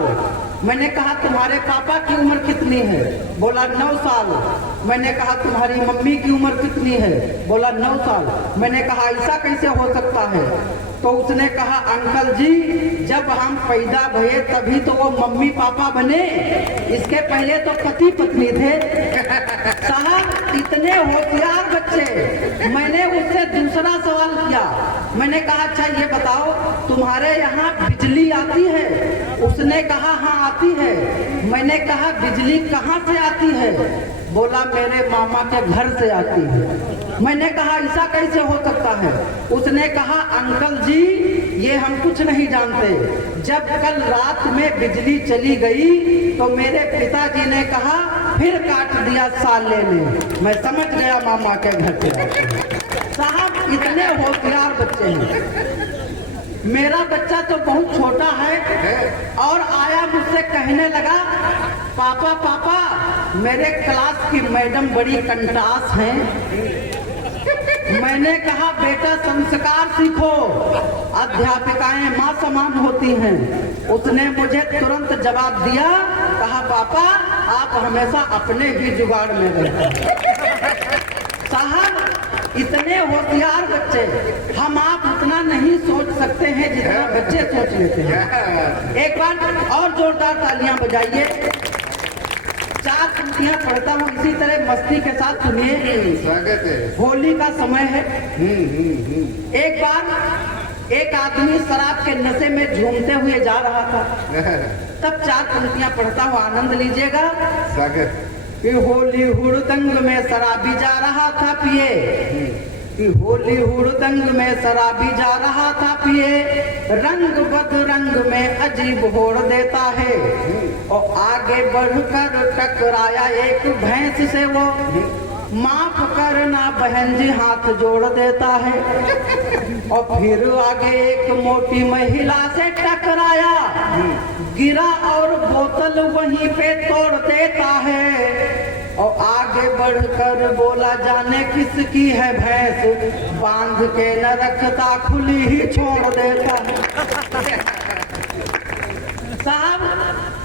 मैंने कहा तुम्हारे पापा की उम्र कितनी है? बोला 9 साल। मैंने कहा तुम्हारी मम्मी की उम्र कितनी है? बोला 9 साल। मैंने कहा ऐसा कैसे हो सकता है? तो उसने कहा अंकल जी जब हम पैदा भये तभी तो वो मम्मी पापा बने, इसके पहले तो पति पत्नी थे। साहब इतने होशियार बच्चे। मैंने उससे दूसरा सवाल किया, मैंने कहा अच्छा ये बताओ तुम्हारे यहाँ बिजली आती है? उसने कहा हाँ आती है। मैंने कहा बिजली कहाँ से आती है? बोला मेरे मामा के घर से आती है। मैंने कहा ऐसा कैसे हो सकता है? उसने कहा अंकल जी ये हम कुछ नहीं जानते, जब कल रात में बिजली चली गई तो मेरे पिताजी ने कहा फिर काट दिया साल लेने। मैं समझ गया मामा के घर से आती है। साहब इतने होशियार बच्चे हैं। मेरा बच्चा तो बहुत छोटा है और आया मुझसे कहने लगा पापा पापा मेरे क्लास की मैडम बड़ी कंटास हैं। मैंने कहा बेटा संस्कार सीखो, अध्यापिकाएं माँ समान होती हैं। उसने मुझे तुरंत जवाब दिया, कहा पापा आप हमेशा अपने ही जुगाड़ में रहते हैं। साहब इतने होशियार बच्चे, हम आप उतना नहीं सोच सकते हैं जितना बच्चे सोच लेते हैं। एक बार और जोरदार तालियां बजाइए। 4 पंक्तियां पढ़ता हूँ, इसी तरह मस्ती के साथ सुनिए। स्वागत है। होली का समय है। एक बार एक आदमी शराब के नशे में झूमते हुए जा रहा था। तब 4 पंक्तियां पढ़ता हूँ, आनंद लीजिएगा। स्वागत। कि होली हुड़दंग में शराबी जा रहा था पिए, कि होली हुड़दंग में शराबी जा रहा था पिए, रंग बदरंग में अजीब होड़ देता है, और आगे बढ़कर टकराया एक भैंस से वो, माफ करना बहन जी हाथ जोड़ देता है, और फिर आगे एक मोटी महिला से टकराया, गिरा और बोतल वहीं पे तोड़ देता है, और आगे बढ़कर बोला जाने किसकी है भैंस, बांध के न रखता खुली ही छोड़ देता है। साहब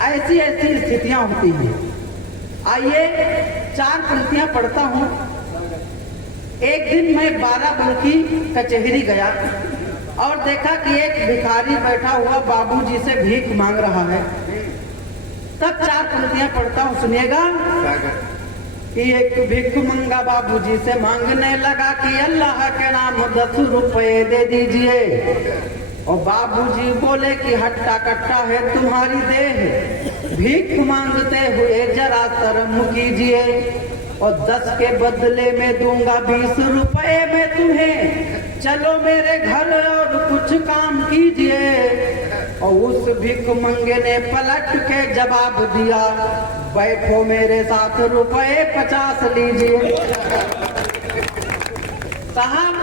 ऐसी ऐसी स्थितियां होती हैं। आइए 4 पंक्तियां पढ़ता हूं। एक दिन मैं बाराबंकी कचहरी गया और देखा कि एक भिखारी बैठा हुआ बाबूजी से भीख मांग रहा है। तब 4 पंक्तियां पढ़ता हूं, सुनिएगा। कि एक भिख मंगा बाबूजी से मांगने लगा कि अल्लाह के नाम 10 रुपए दे दीजिए, और बाबूजी बोले कि हट्टा कट्टा है तुम्हारी देह, भीख मांगते हुए जरा शर्म कीजिए, और 10 के बदले में दूंगा 20 रुपए में तुम्हें, चलो मेरे घर और कुछ काम कीजिए। और उस भिख मंगे ने पलट के जवाब दिया, बैठो मेरे साथ रुपए 50 लीजिए। साहब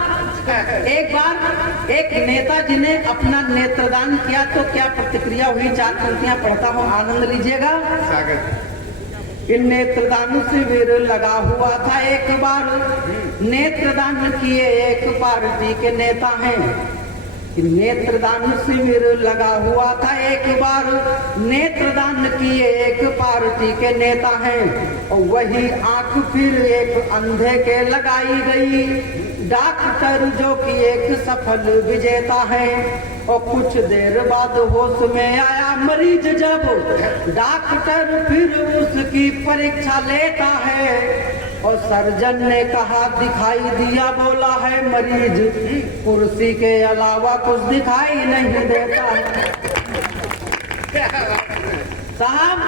एक बार एक नेताजी ने अपना नेत्रदान किया तो क्या प्रतिक्रिया हुई, 4 पंक्तियां पढ़ता हूँ, आनंद लीजिएगा। नेत्रदान शिविर लगा हुआ था एक बार, नेत्रदान किए एक पार्टी के नेता हैं। नेत्रदान शिविर लगा हुआ था एक बार, नेत्रदान किए एक पार्टी के नेता हैं, और वही आंख फिर एक अंधे के लगाई गई, डॉक्टर जो कि एक सफल विजेता है, और कुछ देर बाद होश में आया मरीज, जब डॉक्टर फिर उसकी परीक्षा लेता है, और सर्जन ने कहा दिखाई दिया, बोला है मरीज कुर्सी के अलावा कुछ दिखाई नहीं देता है। साहब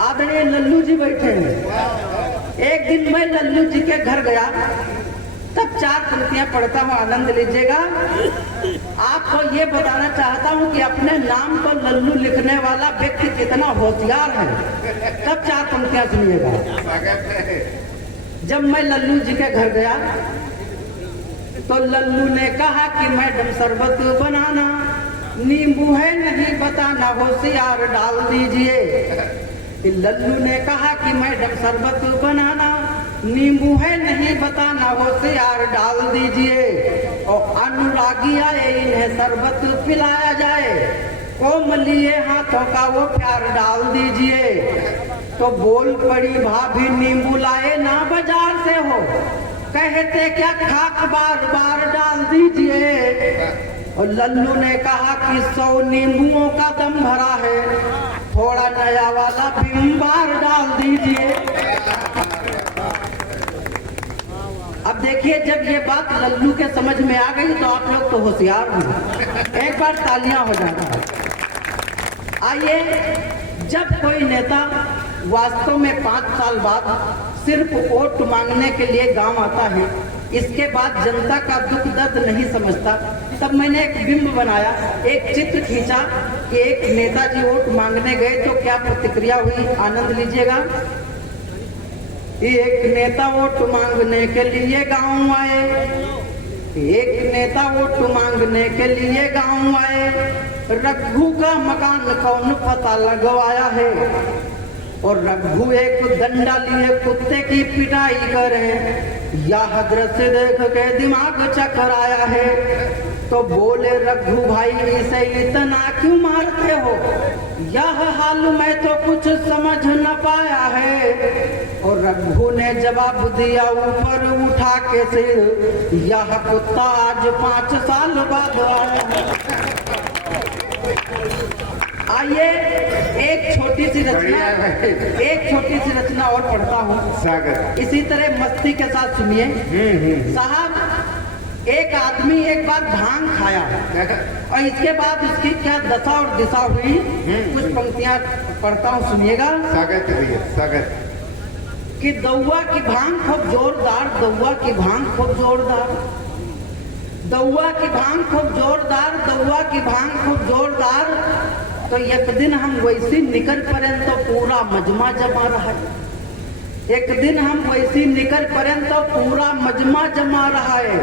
आदरणीय लल्लू जी बैठे हैं। एक दिन मैं लल्लू जी के घर गया, तब 4 पंक्तियां पढ़ता हूँ, आनंद लीजिएगा। आपको ये बताना चाहता हूँ कि अपने नाम को लल्लू लिखने वाला व्यक्ति कितना होशियार है। तब 4 पंक्तियां सुनिएगा। जब मैं लल्लू जी के घर गया तो लल्लू ने कहा कि मैडम शरबत बनाना, नींबू है नहीं बताना, होशियार डाल दीजिए। लल्लू ने कहा कि मैडम शरबत बनाना, नींबू है नहीं बताना, होशियार डाल दीजिए, और अनुरागी आए इन्हें शरबत पिलाया जाए, कोमलिए हाथों का वो प्यार डाल दीजिए। तो बोल पड़ी भाभी नींबू लाए ना बाजार से हो, कहते क्या खाक बार बार डाल दीजिए। और लल्लू ने कहा कि 100 नींबुओं का दम भरा है, थोड़ा नया वाला भीम बार डाल दीजिए। अब देखिए जब ये बात लल्लू के समझ में आ गई तो आप लोग तो होशियार हो, एक बार तालियां हो जाना। आइए जब कोई नेता वास्तव में 5 साल बाद सिर्फ वोट मांगने के लिए गांव आता है, इसके बाद जनता का दुख दर्द नहीं समझता, तब मैंने एक बिंब बनाया, एक चित्र खींचा कि एक नेताजी वोट मांगने गए तो क्या प्रतिक्रिया हुई, आनंद लीजिएगा। एक नेता वोट मांगने के लिए गांव आए, एक नेता वोट मांगने के लिए गांव आए, रघु का मकान कौन पता लगवाया है, और रघु एक डंडा लिए कुत्ते की पिटाई करे, यह दृश्य देख के दिमाग चकराया है। तो बोले रघु भाई इसे इतना क्यों मारते हो, यह हाल में तो कुछ समझ न पाया है। और रघु ने जवाब दिया ऊपर उठा के सिर, यह कुत्ता आज 5 साल बाद आया है। आइए एक छोटी सी रचना और पढ़ता हूँ, इसी तरह मस्ती के साथ सुनिए। साहब एक आदमी एक बार भांग खाया और इसके बाद उसकी क्या दशा और दिशा हुई, कुछ पंक्तियां पढ़ता हूँ, सुनिएगा। कि दौआ की भांग खूब जोरदार, दौआ की भांग खूब जोरदार, दौआ की भांग खूब जोरदार, दौआ की भांग खूब जोरदार। तो एक दिन हम वैसी निकल पड़े तो पूरा मजमा जमा रहा है। एक दिन हम वैसी निकल पड़े तो पूरा मजमा जमा रहा है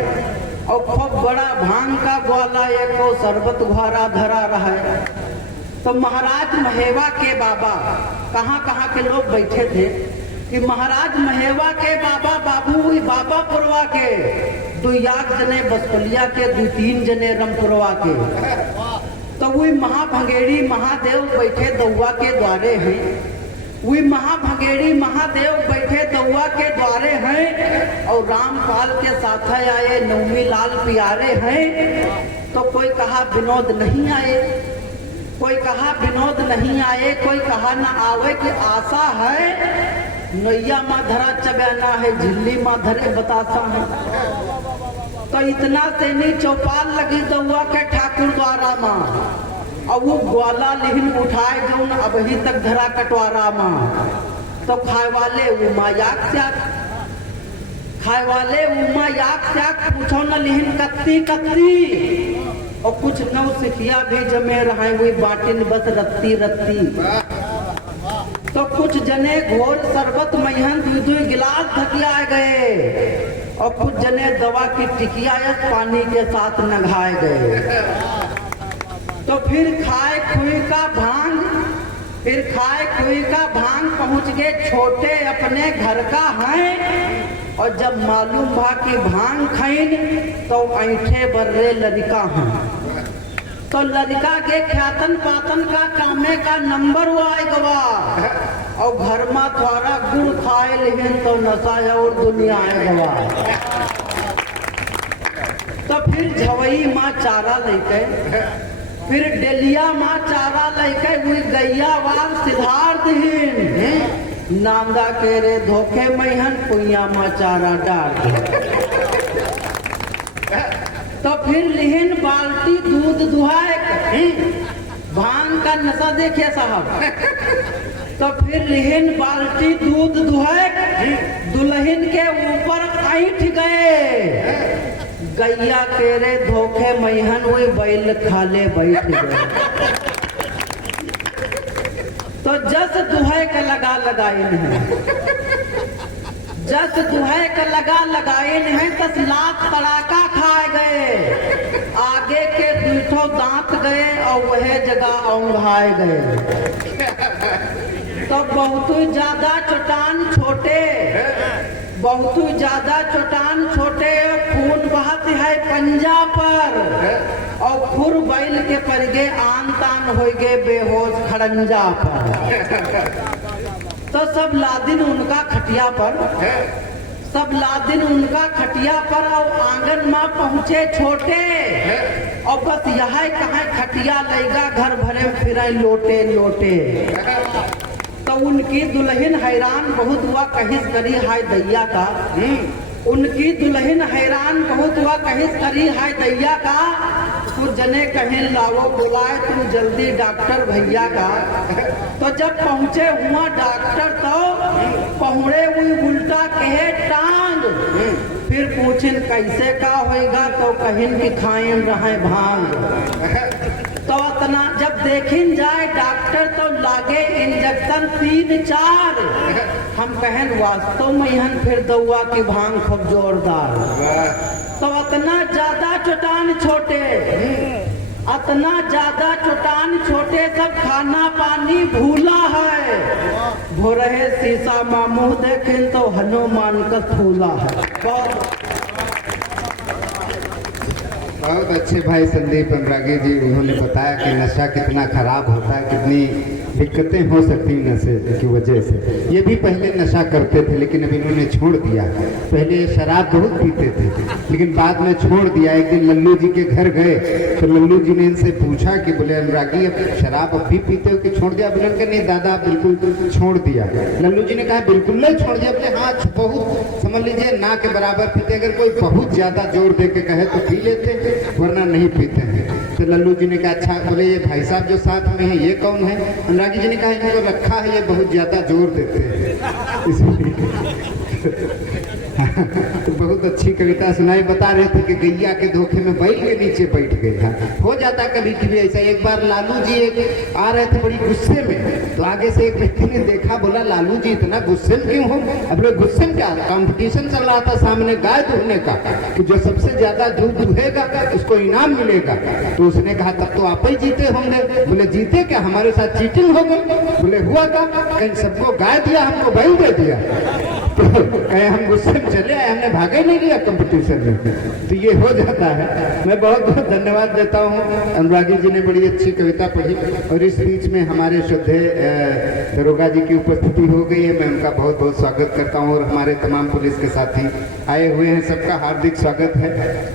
और खूब बड़ा भांग का ग्वाला एक वो शरबत घोरा धरा रहा है। तो महाराज महेवा के बाबा, कहाँ कहाँ के लोग बैठे थे कि महाराज महेवा के बाबा बाबू बाबा पुरवा के 2 जने बसपलिया के 2-3 जने रमपुरवा के। तो वही महाभंगेड़ी महादेव बैठे दौआ के द्वारे हैं, वही महाभंगेड़ी महादेव बैठे दौआ के द्वारे हैं और रामपाल के साथ आए नवमी लाल प्यारे हैं। तो कोई कहा विनोद नहीं आए, कोई कहा विनोद नहीं आए, कोई कहा ना आवे की आशा है। नैया माँ धरा चबयाना है, झिल्ली माँ धरे बतासा है। तो इतना से नहीं चौपाल लगी दौआ के ठाकुर द्वारा माँ और वो ग्वाला लिहिन उठाए जो अभी तक धरा कटवारा माँ। तो खाए वाले उमा याक त्याग, खाए वाले उमा याक त्याग पूछो न लिहिन कत्ती कत्ती और कुछ नव सिखिया भी जमे रहे हुई बाटिन बस रत्ती रत्ती। तो कुछ जने घोर शरबत महिहन 2-2 गिलास धकिया गए और कुछ जने दवा की टिकिया पानी के साथ नघाए गए। तो फिर खाए खुई का भांग, फिर खाए खुई का भांग पहुंच गए छोटे अपने घर का है। और जब मालूम भा कि भांग खाइन तो ऐठे बर्रे लड़का हैं। तो लड़का के ख्यातन पातन का कामे का नंबर वो आए गवा और घर में थोड़ा गुड़ खाए लेकिन तो नशा और दुनिया आए गवा। तो फिर झवई माँ चारा लेके, फिर डेलिया माँ चारा लेके हुई गैया वाल सिद्धार्थहीन नांदा के रे धोखे मैहन पुइया माँ चारा डाल। तो फिर लिहिन बाल्टी दूध दुहाए, भांग का नशा देखिए साहब। तो फिर लिहिन बाल्टी दूध दुहाए, दुल्हन के ऊपर ऐठ गए। गैया के रे धोखे मैहन हुई बैल खाले बैठ गए। तो जस दुहे का लगा लगाइन है, जस दुहे का लगा लगाइन है, 10 लाख तड़ाका खाए गए। आगे के 2 दांत गए और वह जगह औंघाए गए। तो बहुत ज्यादा चट्टान छोटे, बहुत ज्यादा चट्टान छोटे, खून बहत है पंजा पर और खुर बैल के पर गे आन तान हो गए बेहोश खड़ंजा पर। तो सब लादिन उनका खटिया पर, सब लादिन उनका खटिया पर और आंगन में पहुंचे छोटे और बस यह कहा खटिया लेगा घर भरे फिर लोटे लोटे। तो उनकी दुल्हन हैरान बहुत हुआ कहिस करी हाय दैया का, उनकी दुल्हन हैरान बहुत हुआ कहिस करी हाय दैया का। कुछ जने कहें लाओ बुलाए तुम जल्दी डॉक्टर भैया का। तो जब पहुंचे हुआ डॉक्टर तो पहुड़े हुई उल्टा कहे टांग, फिर पूछिन कैसे का होएगा तो कहिन कि खाएं रहे भांग। तो इतना जब देखिन जाए डॉक्टर तो लागे इंजेक्शन 3-4, हम कहें वास्तव में यहन फिर दौआ की भांग खूब जोरदार। तो इतना ज्यादा चट्टान छोटे, इतना ज्यादा चट्टान छोटे सब खाना पानी भूला है। भोरहे शीशा में मुंह देखें तो हनुमान का फूला है। बहुत अच्छे भाई संदीप अनुरागी जी, उन्होंने बताया कि नशा कितना खराब होता है, कितनी दिक्कतें हो सकती हैं नशे की वजह से। ये भी पहले नशा करते थे लेकिन अब इन्होंने छोड़ दिया। पहले शराब बहुत पीते थे लेकिन बाद में छोड़ दिया। एक दिन लल्लू जी के घर गए तो लल्लू जी ने इनसे पूछा कि बोले अनुरागी अब शराब अब भी पीते हो कि छोड़ दिया? बोले उनके नहीं दादा बिल्कुल छोड़ दिया। लल्लू जी ने कहा बिल्कुल नहीं छोड़ दिया? बोले हाँ बहुत समझ लीजिए ना के बराबर पीते, अगर कोई बहुत ज्यादा जोर दे के कहे तो पी लेते वरना नहीं पीते हैं। तो लल्लू जी ने कहा अच्छा, बोले ये भाई साहब जो साथ में है ये कौन है? अनुरागी जी ने कहा इनको रखा है, ये बहुत ज्यादा जोर देते हैं इसलिए। तो बहुत अच्छी कविता सुनाई। बता रहे थे कि गैया के धोखे में बैल के नीचे बैठ गए। हाँ, हो जाता कभी कभी ऐसा। एक बार लालू जी एक आ रहे थे बड़ी गुस्से में, तो आगे से एक व्यक्ति ने देखा, बोला लालू जी इतना गुस्से में क्यों हो? अब लोग गुस्से में क्या, कंपटीशन चल रहा था सामने गाय दूहने का, कि जो सबसे ज्यादा दूध दूहेगा उसको इनाम मिलेगा। तो उसने कहा तब तो आप ही जीते होंगे। बोले जीते क्या, हमारे साथ चीटिंग हो गई। बोले हुआ का, कहीं सबको गाय दिया हमको बैल दे दिया। तो कहे हम गुस्से में चले आए, हमने भागा ही नहीं लिया कंपटीशन में। तो ये हो जाता है। मैं बहुत बहुत धन्यवाद देता हूँ। अनुरागी जी ने बड़ी अच्छी कविता पढ़ी और इस बीच में हमारे श्रद्धेय दरोगा जी की उपस्थिति हो गई है। मैं उनका बहुत बहुत स्वागत करता हूँ और हमारे तमाम पुलिस के साथी आए हुए हैं, सबका हार्दिक स्वागत है।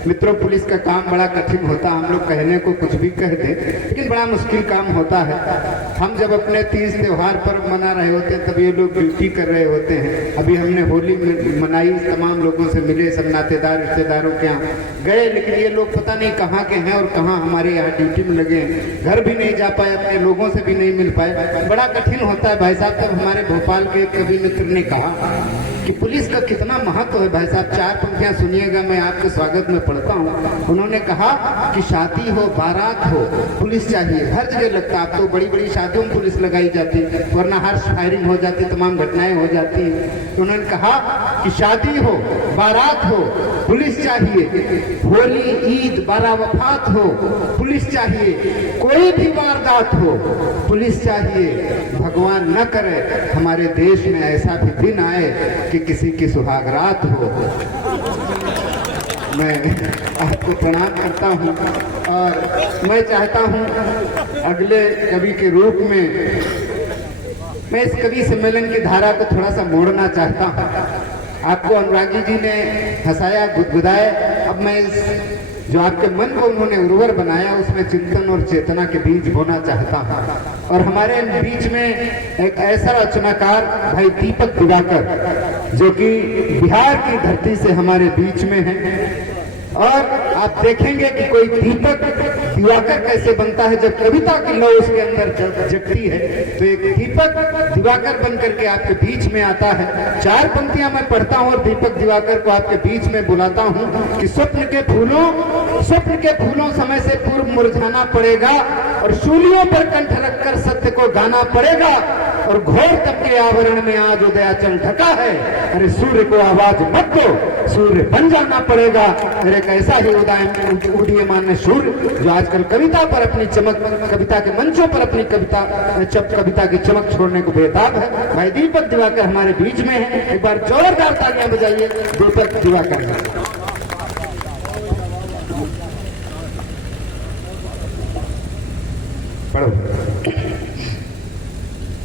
मित्रों, पुलिस का काम बड़ा कठिन होता है। हम लोग कहने को कुछ भी कह दें, लेकिन बड़ा मुश्किल काम होता है। हम जब अपने तीज त्योहार पर्व मना रहे होते हैं तब ये लोग ड्यूटी कर रहे होते हैं। अभी हमने होली मनाई, तमाम लोगों से मिले, सब नातेदार रिश्तेदारों के यहाँ गए, लेकिन ये लोग पता नहीं कहाँ के हैं और कहाँ हमारे यहाँ ड्यूटी में लगे हैं। घर भी नहीं जा पाए, अपने लोगों से भी नहीं मिल पाए। बड़ा कठिन होता है भाई साहब। तब हमारे भोपाल के कवि मित्र ने कहा कि पुलिस का कितना महत्व है भाई साहब। चार पंक्तियां सुनिएगा, मैं आपके स्वागत में पढ़ता हूँ। उन्होंने कहा कि शादी हो, बारात हो, पुलिस चाहिए। हर जगह लगता, अब तो बड़ी बड़ी शादियों में पुलिस लगाई जाती, वरना हर फायरिंग हो जाती, तमाम घटनाएं हो जाती हैं। उन्होंने कहा कि शादी हो, बारात हो, पुलिस चाहिए। होली, ईद, बारा वफात हो, पुलिस चाहिए। कोई भी वारदात हो, पुलिस चाहिए। भगवान न करे हमारे देश में ऐसा भी दिन आए कि किसी की सुहागरात हो। मैं आपको प्रणाम करता हूँ और मैं चाहता हूँ अगले कवि के रूप में मैं इस कवि सम्मेलन की धारा को थोड़ा सा मोड़ना चाहता हूँ। आपको अनुरागी जी ने हंसाया, गुदगुदाया। अब मैं इस जो आपके मन को उन्होंने उर्वर बनाया उसमें चिंतन और चेतना के बीज बोना चाहता हूँ। और हमारे बीच में एक ऐसा रचनाकार भाई दीपक दिवाकर, जो कि बिहार की धरती से हमारे बीच में है। और आप देखेंगे कि कोई दीपक दिवाकर कैसे बनता है जब कविता की लौ उसके अंदर जगती है। तो एक दीपक दिवाकर बन करके आपके बीच में आता है। चार पंक्तियां मैं पढ़ता हूं और दीपक दिवाकर को आपके बीच में बुलाता हूं कि स्वप्न के फूलों समय से पूर्व मुरझाना पड़ेगा और शूलियों पर कंठ रखकर सत्य को गाना पड़ेगा। और घोर तप के आवरण में आज उदयाचल ढका है। अरे सूर्य को आवाज मत दो, सूर्य बन जाना पड़ेगा। अरे कैसा ही उदीयमान सूर्य जो आजकल कविता पर अपनी चमक, कविता के मंचों पर अपनी कविता की चमक छोड़ने को बेताब है। भाई दीपक दिवाकर हमारे बीच में है। एक बार जोरदार तालियां बजाइए दीपक दिवाकर।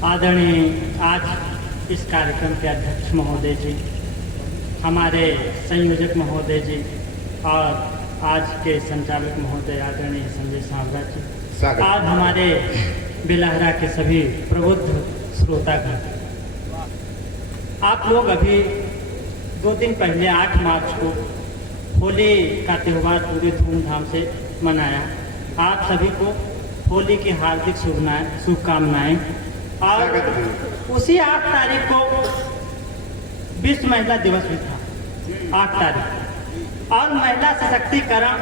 आदरणीय आज इस कार्यक्रम के अध्यक्ष महोदय जी, हमारे संयोजक महोदय जी और आज के संचालक महोदय आदरणीय संजय सांवरा जी, आज हमारे बेलहरा के सभी प्रबुद्ध श्रोतागण, आप लोग अभी 2 दिन पहले 8 मार्च को होली का त्यौहार पूरे धूमधाम से मनाया। आप सभी को होली की हार्दिक शुभकामनाएं। और उसी 8 तारीख को विश्व महिला दिवस भी था, 8 तारीख। और महिला सशक्तिकरण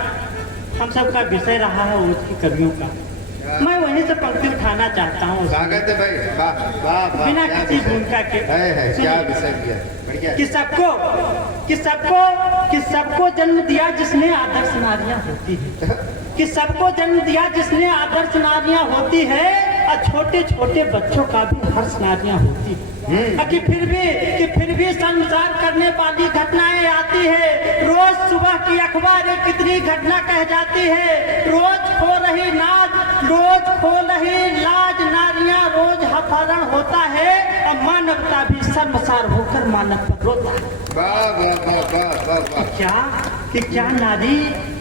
हम सबका विषय रहा है उसकी कवियों का। मैं वहीं से पंक्ति उठाना चाहता हूँ बिना किसी भूमिका के। क्या विषय किया? कि सबको जन्म दिया जिसने आदर्श नारियां होती है, कि सबको जन्म दिया जिसने आदर्श नारियां होती है और छोटे छोटे बच्चों का भी हर्ष नारियां होती है। कि फिर भी संसार करने वाली घटनाएं आती है। रोज सुबह की अखबारें कितनी घटना कह जाती है। रोज खो रही लाज नारियां, रोज अपहरण होता है और मानवता भी शर्मसार होकर मानव पर रोता है।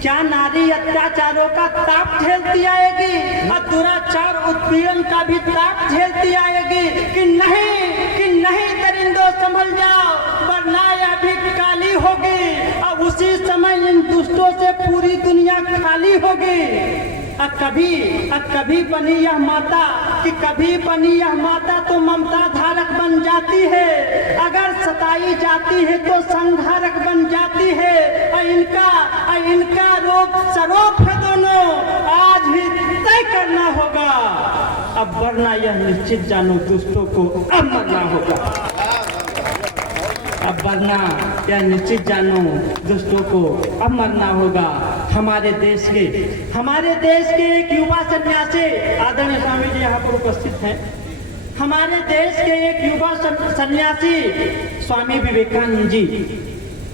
क्या नारी अत्याचारों का ताप झेलती आएगी और दुराचार उत्पीड़न का भी ताप झेलती आएगी। कि नहीं दरिंदों संभल जाओ वरना यह भी काली होगी और उसी समय इन दुष्टों से पूरी दुनिया खाली होगी। कभी बनी यह माता कि कभी बनी यह माता तो ममता धारक बन जाती है, अगर सताई जाती है तो संहारक बन जाती है। इनका रोग सरोप है दोनों, आज ही तय करना होगा, अब वरना यह निश्चित जानो दुष्टों को अब मरना होगा। अब वरना यह निश्चित जानो दुष्टों को अब मरना होगा। हमारे देश के एक युवा सन्यासी, आदरणीय स्वामी जी यहाँ पर उपस्थित हैं, हमारे देश के एक युवा सन्यासी स्वामी विवेकानंद जी,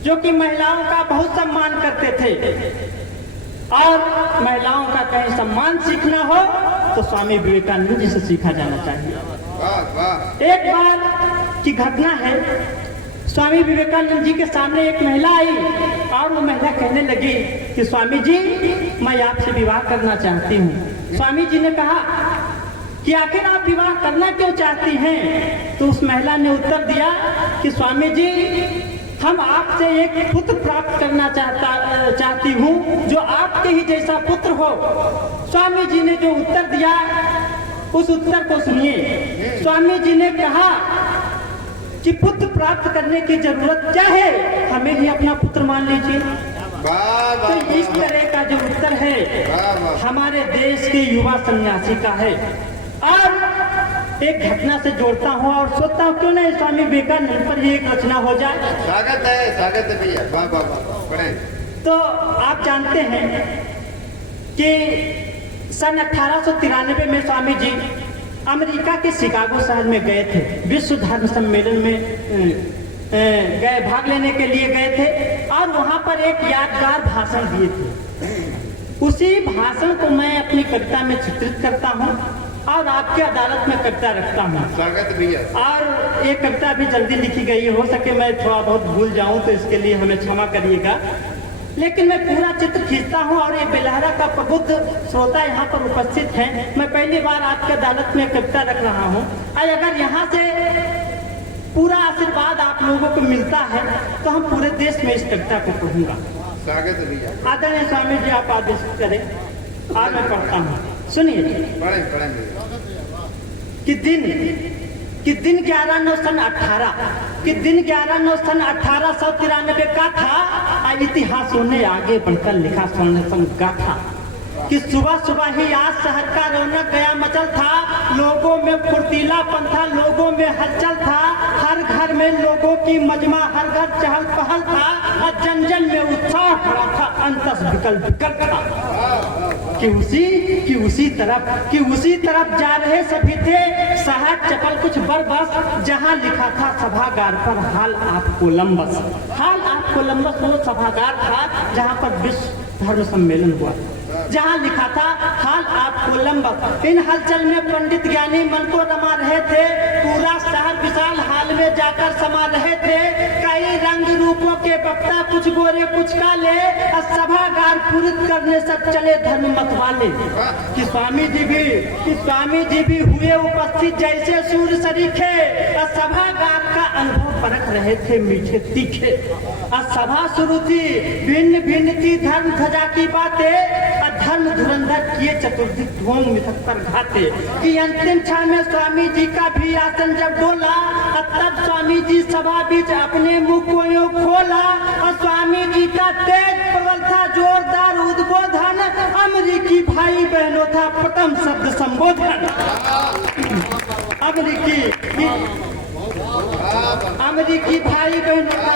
जो कि महिलाओं का बहुत सम्मान करते थे, और महिलाओं का कहीं सम्मान सीखना हो तो स्वामी विवेकानंद जी से सीखा जाना चाहिए। एक बार की घटना है, स्वामी विवेकानंद जी के सामने एक महिला आई और वो महिला कहने लगी कि स्वामी जी, मैं आपसे विवाह करना चाहती हूँ। स्वामी जी ने कहा कि आखिर आप विवाह करना क्यों चाहती हैं? तो उस महिला ने उत्तर दिया कि स्वामी जी, हम आपसे एक पुत्र प्राप्त करना चाहती हूँ जो आपके ही जैसा पुत्र हो। स्वामी जी ने जो उत्तर दिया, उस उत्तर को सुनिए। स्वामी जी ने कहा कि पुत्र प्राप्त करने की जरूरत क्या है, हमें ही अपना पुत्र मान लीजिए। तो इस तरह का जो उत्तर है हमारे देश के युवा सन्यासी का है। और एक घटना से जोड़ता हूँ और सोचता हूँ क्यों नहीं स्वामी विवेकानंद पर ही एक रचना हो जाए। स्वागत है भैया, वाह वाह वाह। तो आप जानते हैं कि सन 1893 में स्वामी जी अमेरिका के शिकागो शहर में गए थे, विश्व धर्म सम्मेलन में गए, भाग लेने के लिए गए थे, और वहां पर एक यादगार भाषण दिए थे। उसी भाषण को मैं अपनी कविता में चित्रित करता हूं और आपके अदालत में कविता रखता हूं। स्वागत भैया। और ये कविता भी जल्दी लिखी गई, हो सके मैं थोड़ा बहुत भूल जाऊं तो इसके लिए हमें क्षमा करिएगा, लेकिन मैं पूरा चित्र खींचता हूं। और ये बेलहरा का प्रबुद्ध श्रोता यहाँ पर उपस्थित हैं, मैं पहली बार आपके अदालत में कविता रख रहा हूं, और अगर यहाँ से पूरा आशीर्वाद आप लोगों को मिलता है तो हम पूरे देश में इस कविता को पढ़ूंगा। स्वागत भैया। आदरणीय स्वामी जी, आप आदेश करें, आज मैं पढ़ता हूँ, सुनिए। कि दिन 11/9 सन 1893 का था। इतिहासों ने आगे बढ़कर लिखा स्वर्ण संगाथा कि सुबह सुबह ही आज शहर का रौनक गया मचल था, लोगों में फुर्तीलापन था, लोगों में हलचल था, हर घर में लोगों की मजमा, हर घर चहल पहल था, और जन में उत्साह खड़ा था, अंतस विकल था कि उसी तरफ जा रहे सभी थे, शहर चपल कुछ बरबस, जहां लिखा था सभागार पर हाल आप कोलंबस। वो सभागार था जहां पर विश्व धर्म सम्मेलन हुआ, जहां लिखा था हाल आप कोलंबस। इन हलचल में पंडित ज्ञानी मन को रमा रहे थे, पूरा शहर विशाल हाल में जाकर समा रहे थे, कई रंग रूपों के वक्ता, कुछ गोरे कुछ काले, सभागार पूरित करने सब चले धर्म मत वाले। कि स्वामी जी भी हुए उपस्थित जैसे सूर्य सरीखे, सभागार का अनुभव परख रहे थे मीठे तीखे। सभा शुरू थी, भिन्न भिन्न थी धर्म ध्वजा की बातें, धर्म धुरंधर किए चतुर्दिक ढोंग मिथक पर घाते। कि अंतिम क्षण में स्वामी जी का भी आसन जब डोला, तब स्वामी जी सभा बीच अपने मुख को यूं खोला, और स्वामी जी का तेज प्रबल था जोरदार उद्बोधन, अमेरिकी भाई बहनों था प्रथम शब्द संबोधन। अमेरिकी भाई बहनों का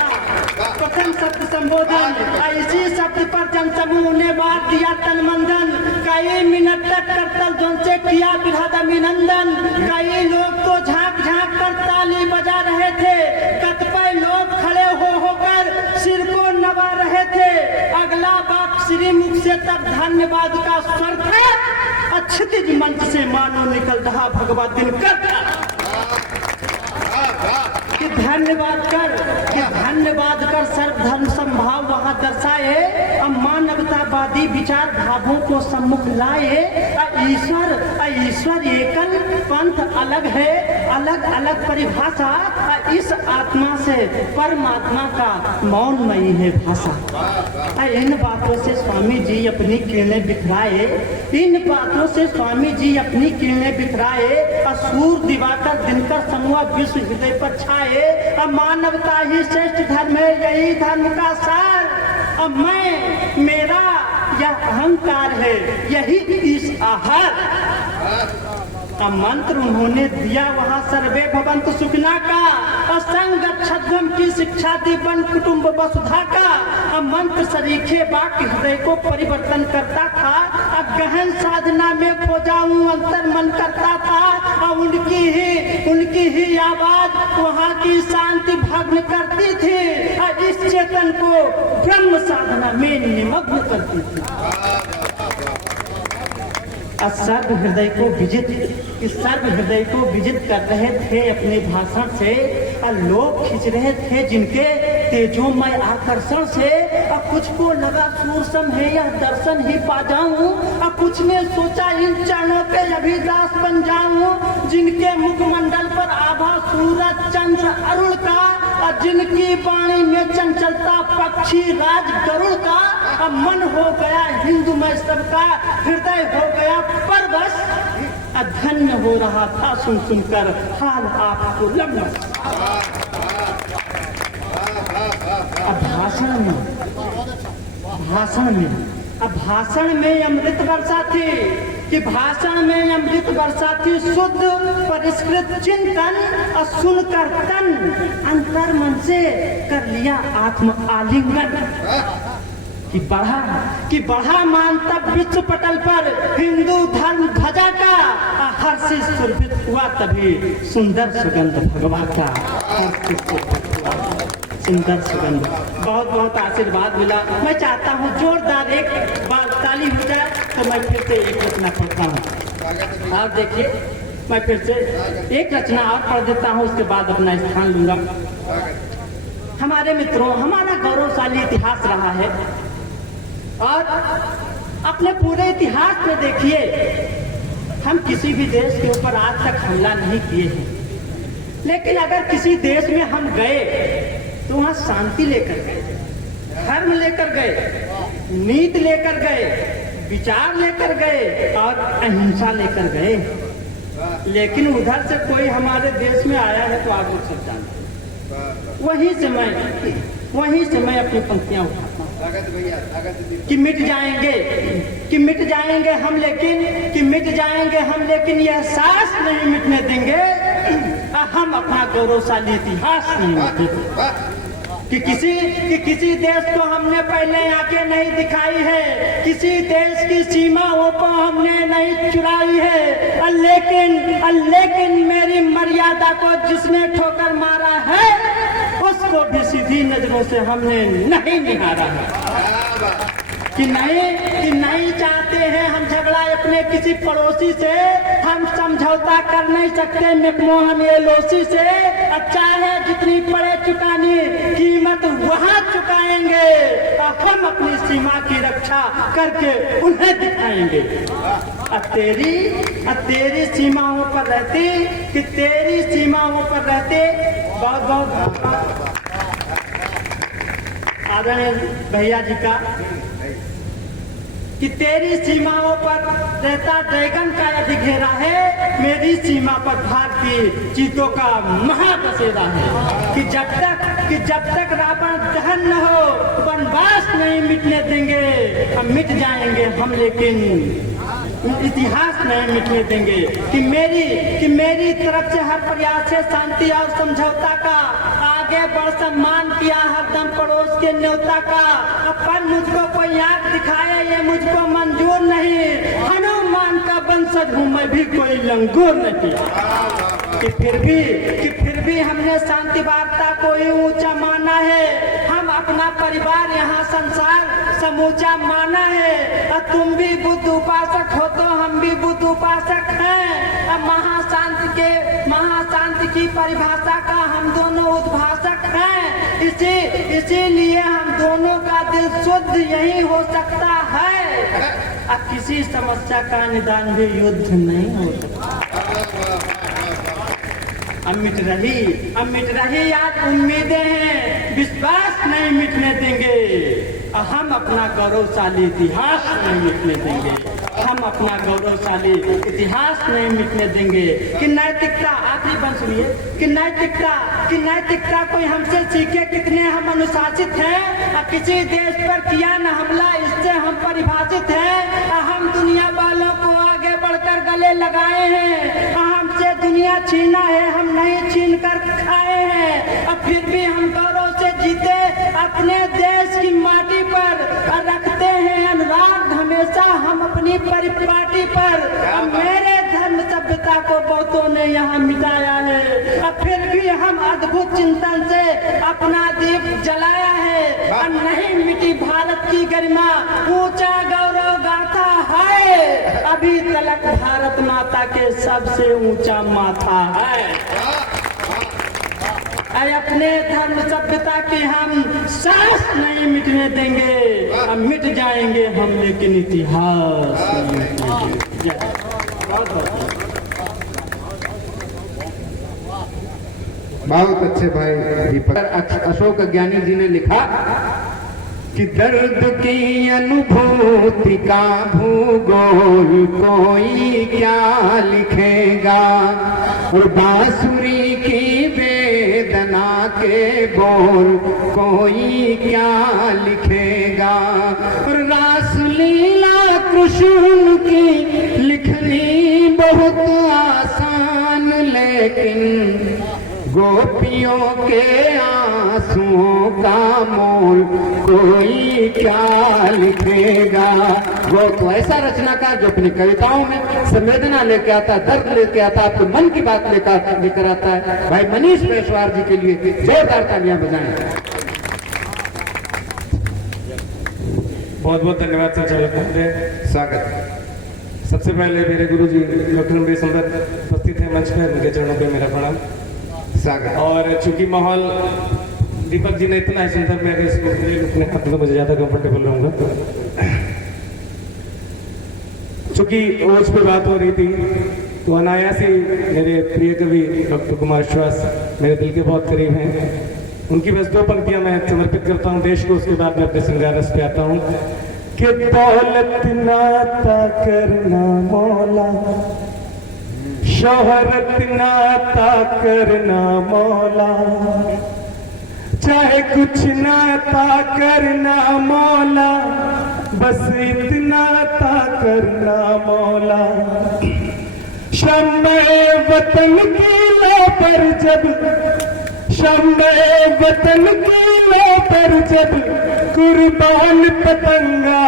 प्रथम शब्द संबोधन, इसी शब्द पर जनसमूह ने बात दिया तन मंदन, कई मिनट तक करतल ध्वन से किया बृहद अभिनंदन, कई लोग तो झांक झांक कर ताली बजा रहे थे, कतिपय लोग खड़े होकर सिर को नवा रहे थे। अगला बात श्री मुख से तब धन्यवाद का स्वर था, क्षितिज मंच से मानो निकल रहा भगवा दिनकर। कि धन्यवाद कर सर्वधर्म संभाव वहां दर्शाए, अब मानवता साम्यवादी विचार भावों को सम्मुख लाए। ईश्वर एकल, पंथ अलग है, अलग अलग परिभाषा। इस आत्मा से परमात्मा का मौनमयी है भाषा। इन बातों से स्वामी जी अपनी किरणें बिखराए, इन बातों से स्वामी जी अपनी किरणें बिखराए। सूर्य दिवाकर दिनकर समूह विश्व हृदय पर छाए। मानवता ही श्रेष्ठ धर्म है, यही धर्म का सार। मैं, मेरा यह अहंकार है, यही इस आहार। मंत्र उन्होंने दिया वहाँ सर्वे भवन्तु सुखिना का। संग छद्म की शिक्षा दी वन कुटुंब वसुधा का। मंत्र सरीखे वाक्य हृदय को परिवर्तन करता था। गहन साधना में खो जाऊं अंतर मन करता था। उनकी ही आवाज वहाँ की शांति भग्न करती थी। इस चेतन को ब्रह्म साधना में निमग्न करती थी। सर्व हृदय को विजित कर रहे थे अपने भाषण से। लोग खिंच रहे थे जिनके तेजोमय आकर्षण से। कुछ को लगा सूरसम है यह दर्शन ही पा जाऊं। कुछ ने सोचा इन चरणों पे अभिदास बन जाऊं। जिनके मुखमंडल पर आभा सूरज चंद्र अरुण का। जिनकी वाणी में चंचलता पक्षी राज गरुड़ का। मन हो गया हिंदुमय सबका, हृदय हो गया परवश। धन्य हो रहा था सुन सुनकर हाल आपको लम्बा। भाषण में अमृत वर्षा थी कि भाषण में अमृत वर्षा थी। शुद्ध परिष्कृत चिंतन सुनकर तन अंतर मन से कर लिया आत्म आलिंगन। कि बढ़ा मान तब विश्व पटल पर हिंदू धर्म ध्वजा का। हर्षित सुरभित हुआ तभी सुंदर सुगंध भगवान का। सुंदर सुगंध, बहुत बहुत आशीर्वाद मिला। मैं चाहता हूँ जोरदार एक बार ताली हो जाए तो मैं फिर से एक रचना पढ़ता हूँ। आप देखिए, मैं फिर से एक रचना और पढ़ देता हूँ, उसके बाद अपना स्थान लूंगा। हमारे मित्रों, हमारा गौरवशाली इतिहास रहा है और अपने पूरे इतिहास में देखिए, हम किसी भी देश के ऊपर आज तक हमला नहीं किए हैं। लेकिन अगर किसी देश में हम गए तो वहाँ शांति लेकर गए, धर्म लेकर गए, नीति लेकर गए, विचार लेकर गए और अहिंसा लेकर गए। लेकिन उधर से कोई हमारे देश में आया है तो आप लोग सब जानते हैं। वहीं से मैं अपनी पंक्तियां उठाता हूँ कि मिट जाएंगे हम लेकिन यह सांस नहीं मिटने देंगे। हम अपना गौरवशाली इतिहास नहीं मिटने देंगे। कि किसी देश को हमने पहले आके नहीं दिखाई है, किसी देश की सीमाओं को हमने नहीं चुराई है। लेकिन मेरी मर्यादा को जिसने ठोकर मारा है उसको भी सीधी नजरों से हमने नहीं निहारा है। कि नहीं चाहते हैं हम झगड़ा अपने किसी पड़ोसी से। हम समझौता कर नहीं सकते मैकमोहन एलओसी से। अच्छा है जितनी पड़े चुकानी कीमत वहाँ चुकाएंगे। हम अपनी सीमा की रक्षा करके उन्हें दिखाएंगे। तेरी सीमाओं पर रहते बहुत आदरणीय भैया जी का कि तेरी सीमाओं पर रहता ड्रैगन का यदि घेरा है, मेरी सीमा पर भारतीय चीतों का महाबसेरा है। कि जब तक रावण दहन न हो वनवास नहीं मिटने देंगे। हम मिट जाएंगे हम, लेकिन इतिहास नहीं मिटने देंगे। कि मेरी तरफ से हर प्रयास है शांति और समझौता का। आगे बढ़ सम्मान किया हरदम पड़ोस के न्योता का। पर मुझको कोई आंख दिखाए ये मुझको मंजूर नहीं। हनुमान का वंशज हूँ मैं भी कोई लंगूर नहीं। कि फिर भी हमने शांति वार्ता को ही ऊंचा माना है। हम अपना परिवार यहाँ संसार समूचा माना है। तुम भी बुद्ध उपासक हो तो हम भी बुद्ध उपासक हैं। महाशांति की परिभाषा का हम दोनों उद्भाषक हैं। इसीलिए हम दोनों का दिल शुद्ध यही हो सकता है। अब किसी समस्या का निदान भी युद्ध नहीं हो सकता। अब मिट रही आज उम्मीदें हैं, विश्वास नहीं मिटने देंगे। हम अपना गौरवशाली इतिहास नहीं मिटने देंगे। हम अपना गौरवशाली इतिहास नहीं मिटने देंगे। कि नैतिकता, आखिरी बन सुनिए, कि नैतिकता कोई हमसे सीखे, कितने हम अनुशासित हैं। किसी देश पर किया न हमला, इससे हम परिभाषित हैं। हम दुनिया वालों को आगे बढ़कर गले लगाए हैं। हमसे दुनिया छीना है, हम नहीं छीन कर खाए हैं। अब फिर भी हम गौरव से जीते अपने देश की माटी पर, और रखते हैं अनुराग हमेशा हम अपनी परिपाटी पर। अब मेरे धर्म सभ्यता को बहुतों ने यहाँ मिटाया है, अब फिर भी हम अद्भुत चिंतन से अपना दीप जलाया है। और नहीं मिटी भारत की गरिमा, ऊंचा गौरव गाथा है। अभी तलक भारत माता के सबसे ऊंचा माथा है। अपने धर्म सभ्यता की हम सांस नहीं मिटने देंगे। अब मिट जाएंगे हम, लेकिन इतिहास नहीं मिटेंगे। बहुत अच्छे भाई दीपक। अशोक ज्ञानी जी ने लिखा कि दर्द की अनुभूति का भूगोल कोई क्या लिखेगा, और बांसुरी की वेदना के बोल कोई क्या लिखेगा। और रासलीला कृष्ण की लिखनी बहुत आसान, लेकिन गोपियों के आंसुओं का मोल कोई क्या लिखेगा। वो तो ऐसा रचनाकार जो अपनी कविताओं में संवेदना लेके आता है, दर्द लेके आता है, आपके मन की बात लेकर आता है। भाई मनीष पेशवार जी के लिए जोरदार तालियां बजाएं। बहुत बहुत धन्यवाद सर। स्वागत। सबसे पहले मेरे गुरु जी डॉक्टर सुंदर उपस्थित है मंच पर, उनके चरणों पे मेरा प्रणाम। स्वागत। और चूंकि माहौल दीपक जी ने इतना ही सुंदर, मैं अगर इसको अपने हाथ में मुझे ज्यादा कंफर्टेबल रहूंगा। चूंकि उस पर बात हो रही थी तो अनायास ही मेरे प्रिय कवि डॉक्टर कुमार श्वास मेरे दिल के बहुत करीब हैं। उनकी बस दो पंक्तियां मैं समर्पित करता हूं देश को, उसके बाद मैं अपने श्रृंगार रस पे आता हूं। कि दौलत नाता करना मौला, शोहरत नाता करना मौला, चाहे कुछ नाता करना मौला, बस इतना ता करना मौला। शम्मे वतन की लो पर जब, शम्मे वतन की लो पर जब कुर्बान पतंगा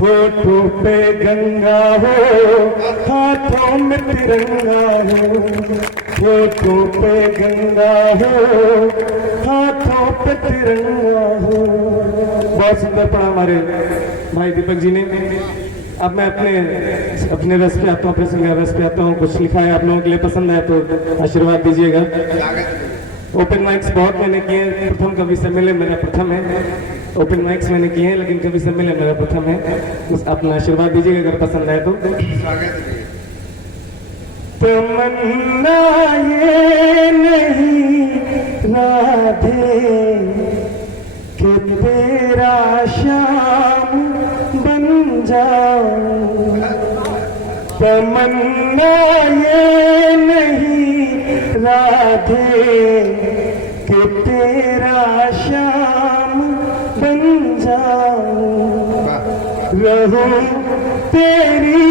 होठों पे गंगा हो, हाथों में तिरंगा हो। होठों पे गंगा हो, हाथों पे तिरंगा हो। बहुत सुंदर पढ़ा हमारे भाई दीपक जी ने। अब मैं अपने रस पे आता हूँ, अपने श्रृंगार रस पे आता हूँ। कुछ लिखा है आप लोगों के लिए, पसंद आया तो आशीर्वाद दीजिएगा। ओपन माइक्स बहुत मैंने किए, प्रथम कवि सम्मेलन मेरा प्रथम है। ओपन माइक्स मैंने किए हैं, लेकिन कवि सम्मेलन मेरा प्रथम है। बस अपना आशीर्वाद दीजिएगा अगर पसंद आए तो। तमन्ना ये नहीं राधे कि तेरा श्याम बन जाऊं, तमन्ना ये नहीं राधे कि तेरा श्याम बन जाऊं। रहूं तेरी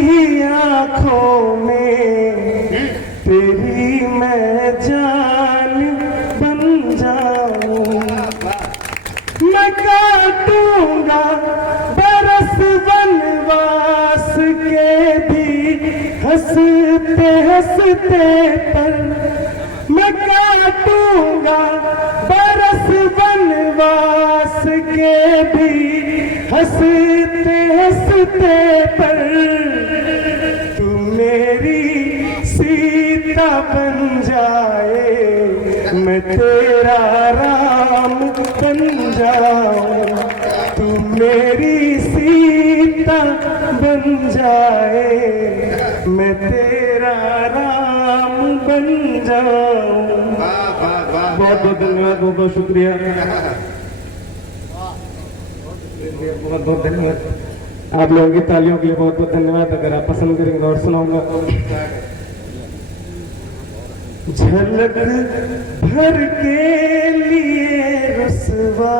ही आंखों में, तेरी मैं जान बन जाऊं। मैं काटूंगा बरस वनवास के भी हंसते हंसते पर, मैं काटूंगा बरस वनवास के भी हंसते हंसते पर। तू मेरी सीता बन जाए, मैं तेरा राम जाए, मैं तेरा राम बन जाऊं। वाह वाह वाह, बहुत बहुत धन्यवाद, बहुत बहुत शुक्रिया, बहुत बहुत धन्यवाद। आप लोगों की तालियों के लिए बहुत बहुत धन्यवाद। अगर आप पसंद करेंगे और सुनाऊंगा। झलक भर के लिए रुसवा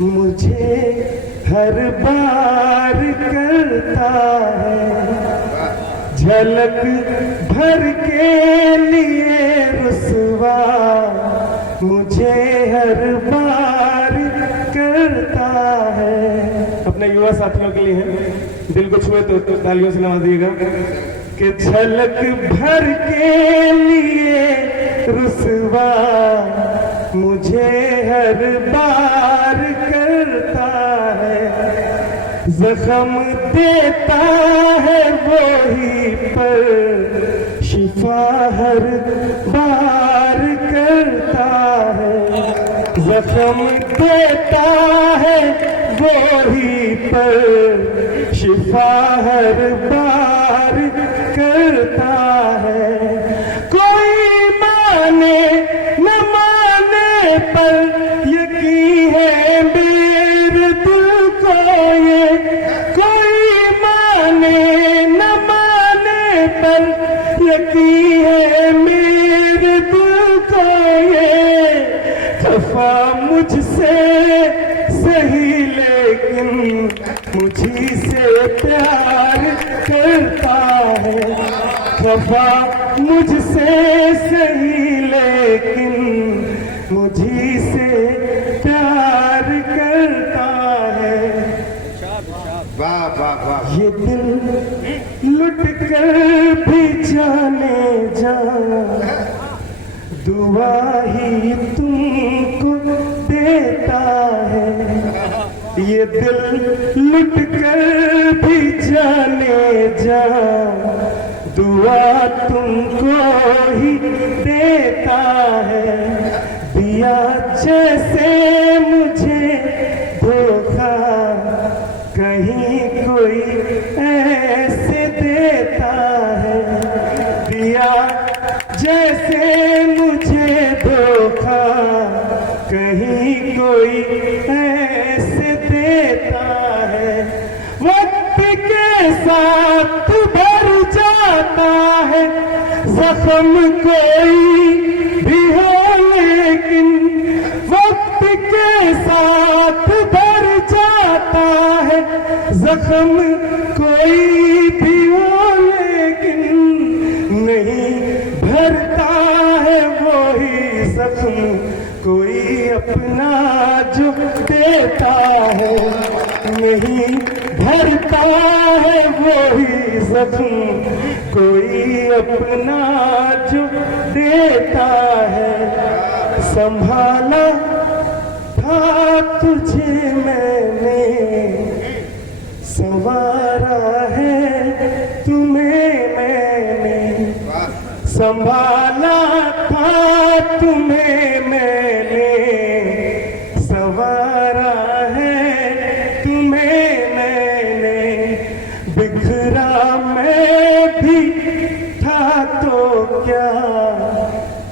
मुझे हर बार करता है, झलक भर के लिए रुसवा मुझे हर बार करता है। अपने युवा साथियों के लिए है, दिल को छुए तो तालियों से नवाजिएगा कि झलक भर के लिए रुसवा मुझे हर बार करता है, जख्म देता है वही पर शिफा हर बार करता है, जख्म देता है वही पर शिफा हर बार करता है। कोई माने न माने पर यकीन है मेरे दिल को ये, कोई माने न माने पर यकीन है मेरे दिल को ये, खफा मुझसे सही लेकिन मुझी से प्यार करता है, खफा मुझसे सही लेकिन मुझी से प्यार करता है। वाह वाह वाह, ये दिल लुट कर भी जाने जा, दुआ ही तुमको देता है, ये दिल लुट कर भी जाने जा, दुआ तुमको ही देता है। दिया जैसे मुझे धोखा कहीं कोई ऐसे देता है, दिया जैसे मुझे धोखा कहीं कोई ऐसे देता है। वक्त के साथ भर जाता है जख्म कोई भी हो, लेकिन वक्त के साथ भर जाता है जख्म कोई भी हो, लेकिन नहीं भरता है वही जख्म कोई अपना जो देता है, नहीं भरता है वही जख्म कोई अपना जो देता है। संभाला था तुझे मैंने, संवारा है तुम्हें मैंने, संभाला था तुम्हें मैंने, संवारा है तुम्हें मैंने, बिखरा मैं भी था तो क्या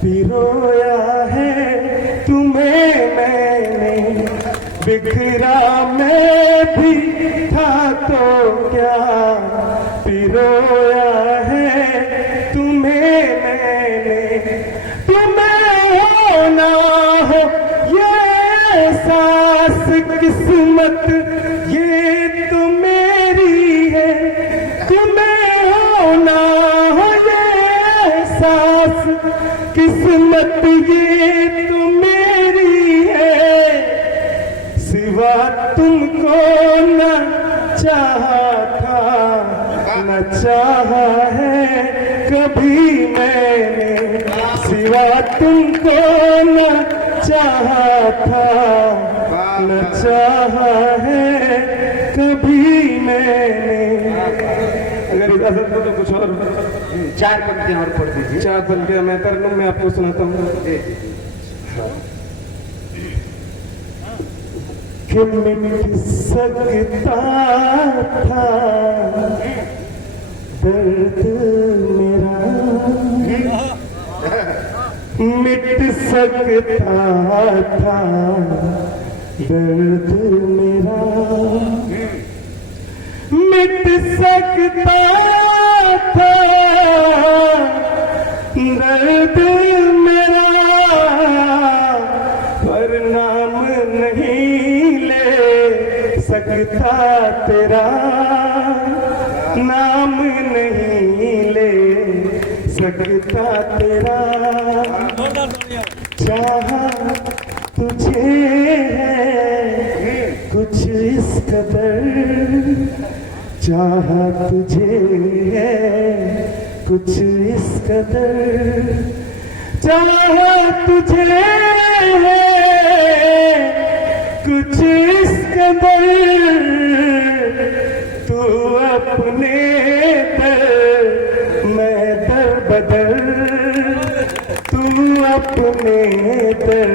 पिरोया है तुम्हें मैंने, बिखरा मैं भी था तो क्या पिरोया है तुम्हें मैंने। तुम्हें हो ना हो ये एहसास किस्मत ये तो मेरी है, तुम्हें हो ना हो ये एहसास किस्मत ये तो मेरी है, सिवा तुमको न चाहा था न चाहा है कभी मैंने, सिवा तुमको न चाहा था न चाहा है कभी मैंने। अगर इजाजत हो तो कुछ और 4 पंक्तियां और पढ़ दीजिए। 4 पंक्तियां मैं तरन्नुम में आपको सुनाता हूँ। कि मिट सकता था दर्द मेरा, मिट सकता था दर्द मेरा, मिट सकता था दर्द मेरा, पर नाम नहीं ले सकता तेरा, नाम नहीं ले सकता तेरा। चाहा तुझे है कुछ इस कदर, चाहा तुझे है कुछ इस कदर, चाहा तुझे है कुछ इस कदर, तू अपने दर मैं दर बदर, तू अपने दर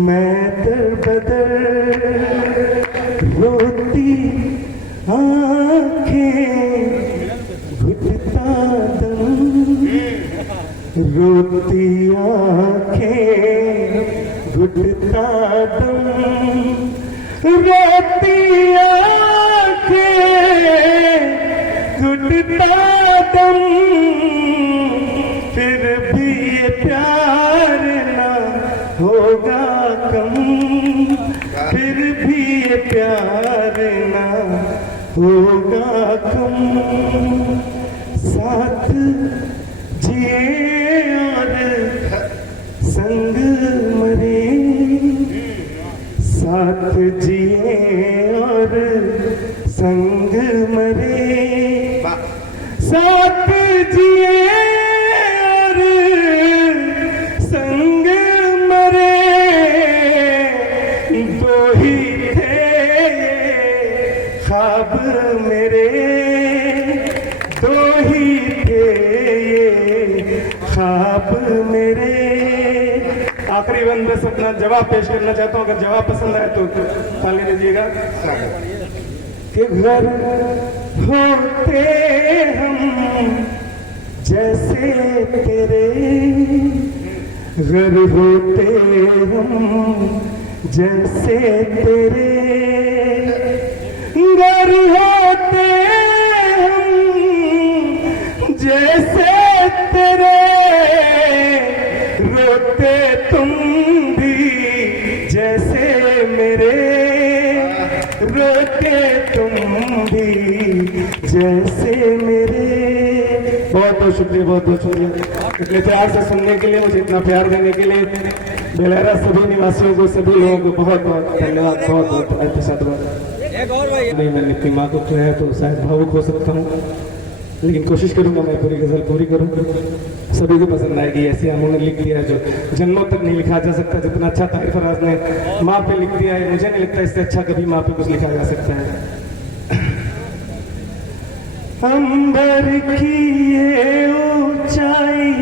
मैं दर बदर। रोती आंखें घुटता दम, रोती आंखें घुटता दम, रोती आंखें घुटता दम, फिर भी ये प्यार ना होगा कम, फिर भी ये प्यार ना होगा कम। साथ जिए और संग मरे, साथ जिए और संग मरे, साथ जिए और संग मरे, दो ही थे ख्वाब मेरे, दो ही थे ख्वाब मेरे। आखिरी बंद बस अपना जवाब पेश करना चाहता हूँ, अगर जवाब पसंद आए तो ताली दीजिएगा। कि घर होते हम जैसे तेरे, घर होते हम जैसे तेरे, घर होते हम जैसे तेरे, रोते तुम भी जैसे मेरे, रोते तुम भी जैसे मेरे। बहुत बहुत शुक्रिया, बहुत बहुत शुक्रिया इतने प्यार से सुनने के लिए, मुझे इतना प्यार देने के लिए। बेलहरा सभी निवासियों को, सभी लोगों को बहुत बहुत धन्यवाद, बहुत बहुत धन्यवाद। नहीं, मैंने अपनी माँ को खोया तो शायद भावुक हो सकता हूँ, लेकिन कोशिश करूंगा मैं पूरी गजल पूरी करूँ, सभी को पसंद आएगी। ऐसे उन्होंने लिख दिया है जो जन्मों तक नहीं लिखा जा सकता। जितना अच्छा तारिफ फराज ने माँ पे लिख दिया है, मुझे नहीं लगता इससे अच्छा कभी माँ पे कुछ लिखा जा सकता है। अंबर की ये ऊंचाई,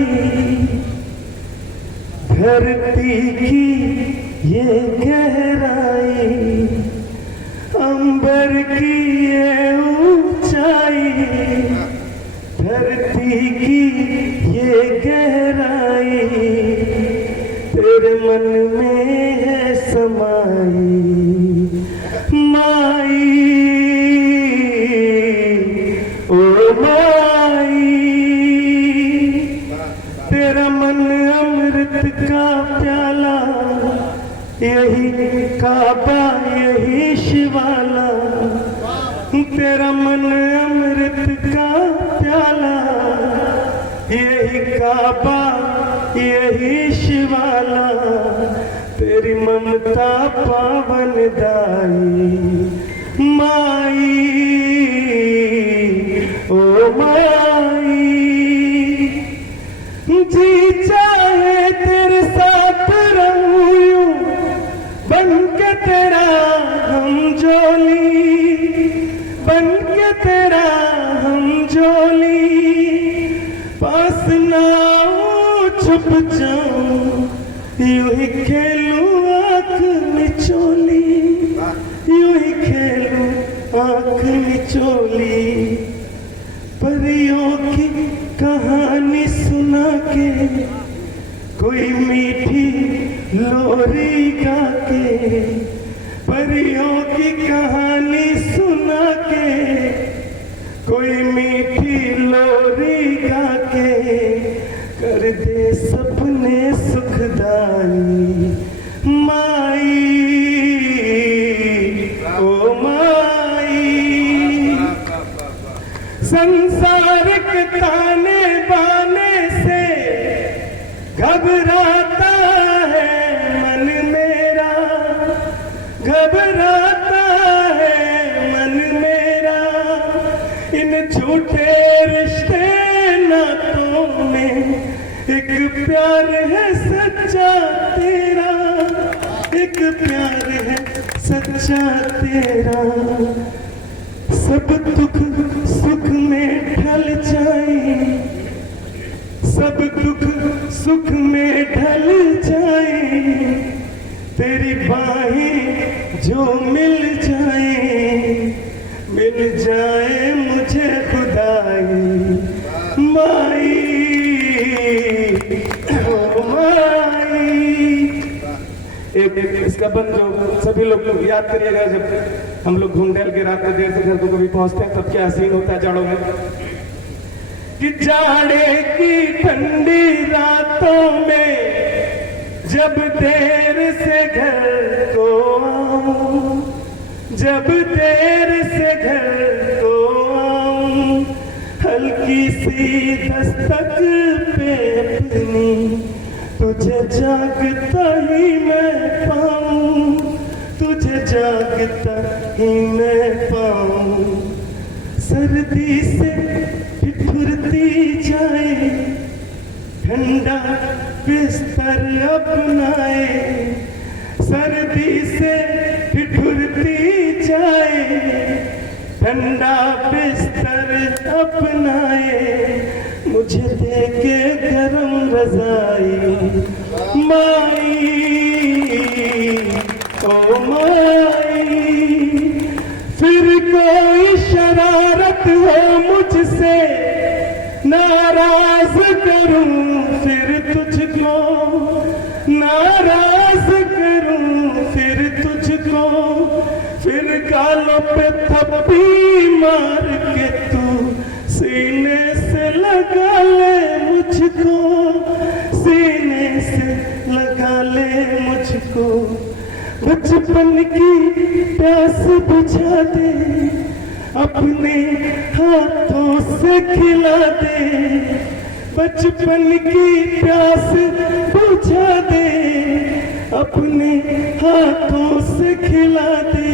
धरती की ये गहराई, अंबर की ये ऊंचाई, धरती की ये गहराई, तेरे मन में है समाई माई, ओ माई। तेरा मन अमृत का प्याला, यही काबा यही शिवाला, तेरा मन अमृत का प्याला, यही काबा यही शिवाला, तेरी ममता पावन दाई माई, ओ माई। जी चाहे तेरे साथ रहूं यूं, बन के तेरा हम जोली, बन के तेरा हम जोली, पास ना आऊं छुप जाऊं, यूं ही खेलूं आँख मिचोली। चोली, परियों की कहानी सुना के, कोई मीठी लोरी गा के, परियों की कहानी सुना के, कोई मीठी लोरी गा के, कर दे सपने सुखदाई माई, ओ माई। संसार के ताने बाने से घबराता है मन मेरा, घबराता है मन मेरा, इन झूठे रिश्ते नातों में एक प्यार है सच्चा तेरा, एक प्यार है सच्चा तेरा। सब दुख सुख में ढल जाए, सब दुख सुख में ढल जाए, तेरी बाहें जो मिल जाए मुझे खुदाई माई, ओ माई। एक इसका बंद जो सभी लोग याद करिएगा, जब हम लोग घूम टहल के रात में देर से घर को कभी पहुंचते हैं तब क्या सीन होता है जाड़ों में, कि जाड़े की ठंडी रातों में जब देर से घर को आऊं, जब देर से घर को आऊं, हल्की सी दस्तक पे अपनी तुझे जागता ही मैं पाऊं, तुझे जागता ही मैं पाऊं। सर्दी से ठिठुरती जाए, ठंडा बिस्तर अपनाए, सर्दी से ठिठुरती जाए, ठंडा बिस्तर अपनाए, मुझे दे के गरम रजाई माई, ओ माई। फिर कोई शरारत हो मुझसे, नाराज करूं फिर तुझको, नाराज करूं फिर तुझको, फिर गालों पे थप्पी मार के तू सीने से लगा ले मुझको, सीने से लगा ले मुझको। बचपन की प्यास बुझा दे, अपने हाथों से खिला दे, बचपन की प्यास बुझा दे, अपने हाथों से खिला दे,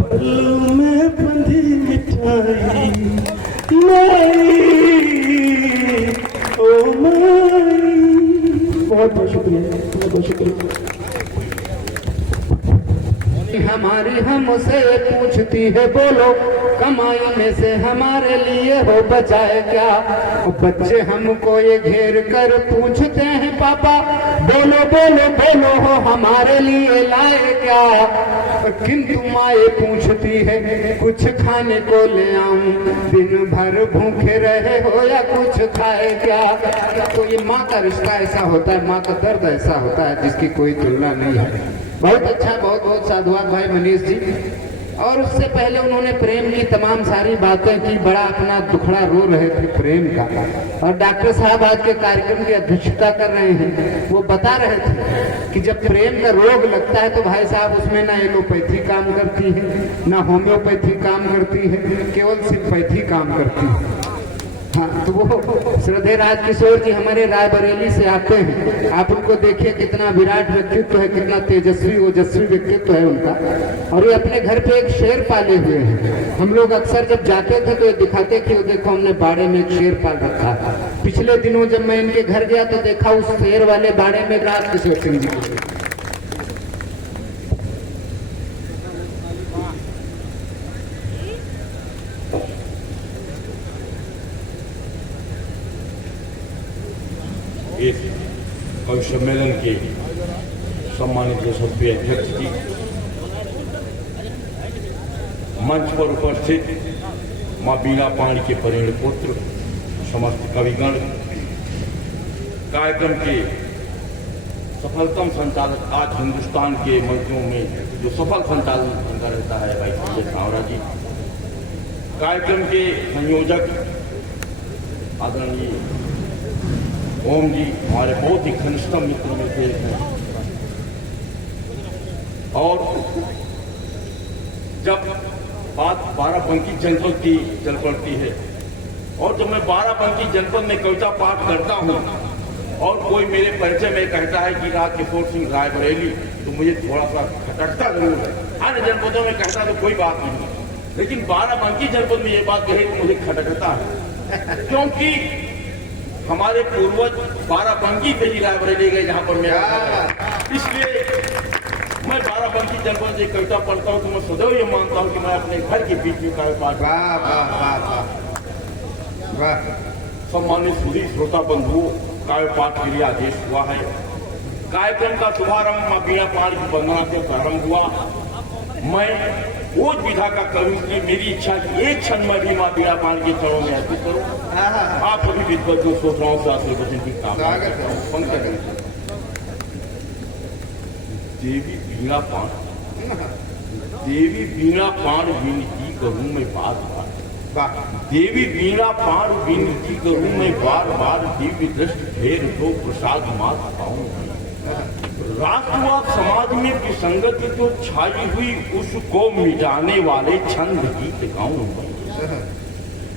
पल्लू में बंधी मिठाई माई, ओ माई। बहुत बहुत शुक्रिया, बहुत बहुत शुक्रिया। हमारी हमसे पूछती है बोलो, कमाई में से हमारे लिए हो बचाए क्या। बच्चे हमको ये घेर कर पूछते हैं पापा, बोलो बोलो बोलो हो हमारे लिए लाए क्या। किंतु माए पूछती है कुछ खाने को ले आऊं, दिन भर भूखे रहे हो या कुछ खाए क्या। तो ये माँ का रिश्ता ऐसा होता है, माँ का दर्द ऐसा होता है जिसकी कोई तुलना नहीं है। बहुत अच्छा, बहुत बहुत साधुवाद भाई मनीष जी। और उससे पहले उन्होंने प्रेम की तमाम सारी बातें की, बड़ा अपना दुखड़ा रो रहे थे प्रेम का। और डॉक्टर साहब आज के कार्यक्रम की अध्यक्षता कर रहे हैं, वो बता रहे थे कि जब प्रेम का रोग लगता है तो भाई साहब उसमें ना एलोपैथी काम करती है, ना होम्योपैथी काम करती है, केवल सिम्पैथी काम करती है। हाँ, तो वो श्रद्धेय राजकिशोर जी हमारे रायबरेली से आते हैं। आप उनको देखिए, कितना विराट व्यक्तित्व है, कितना तेजस्वी ओजस्वी व्यक्तित्व है उनका। और ये अपने घर पे एक शेर पाले हुए हैं। हम लोग अक्सर जब जाते थे तो ये दिखाते कि वो देखो हमने बाड़े में एक शेर पाल रखा। पिछले दिनों जब मैं इनके घर गया तो देखा उस शेर वाले बाड़े में राजकिशोर सिंह जी। इस कवि सम्मेलन के सम्मानित यशस्वी अध्यक्ष जी, मंच पर उपस्थित माँ बीणा पाणी के परिण पुत्र, समस्त कविगण, कार्यक्रम के सफलतम संचालक, आज हिंदुस्तान के मंचों में जो सफल संचालन उनका रहता है भाई संजय सांवरा जी, कार्यक्रम के संयोजक आदरणीय ओम जी, हमारे बहुत ही घनिष्ठतम मित्रों में से एक हैं। और जब बात बाराबंकी जनपद की चल पड़ती है और जब मैं बाराबंकी जनपद में कविता पाठ करता हूँ और कोई मेरे परिचय में कहता है कि राज किशोर सिंह रायबरेली, तो मुझे थोड़ा सा खटकता जरूर है। अन्य जनपदों में कहता तो कोई बात नहीं, लेकिन बाराबंकी जनपद में ये बात कहे तो मुझे खटकता है, क्योंकि हमारे पूर्वज बाराबंकी से ही रायबरेली गए जहाँ पर मेरा घर है। इसलिए मैं बाराबंकी जनपद से कविता पढ़ता हूँ तो मैं सदैव ये मानता हूँ कि मैं अपने घर के बीच में काव्य पाठ। वाह वाह वाह वाह। सम्मानित सुधी श्रोता बंधुओं, काव्य पाठ के लिए आदेश हुआ है। कार्यक्रम का शुभारंभ माँ बीणा पाणी की वंदना से प्रारंभ हुआ। मैं बोध विधा का करूँ, इसलिए मेरी इच्छा कि एक क्षण में भी माँ बीणा पाणी के चरणों में अर्पित करूँ। आप सभी विद्वज्जों श्रोताओं से आशीर्वचन की कामना करता हूँ। पंकज देवी बीणा पाण, देवी बीणा पाण विनती करूं मैं बार बार, देवी बीणा पाण विनती करूं मैं बार बार, दिव्य दृष्टि फेर दो प्रसाद मात पाऊं। राष्ट्रवाद समाज में विसंगति जो छाई हुई उसको मिटाने वाले छंद गीत गाऊं मैं।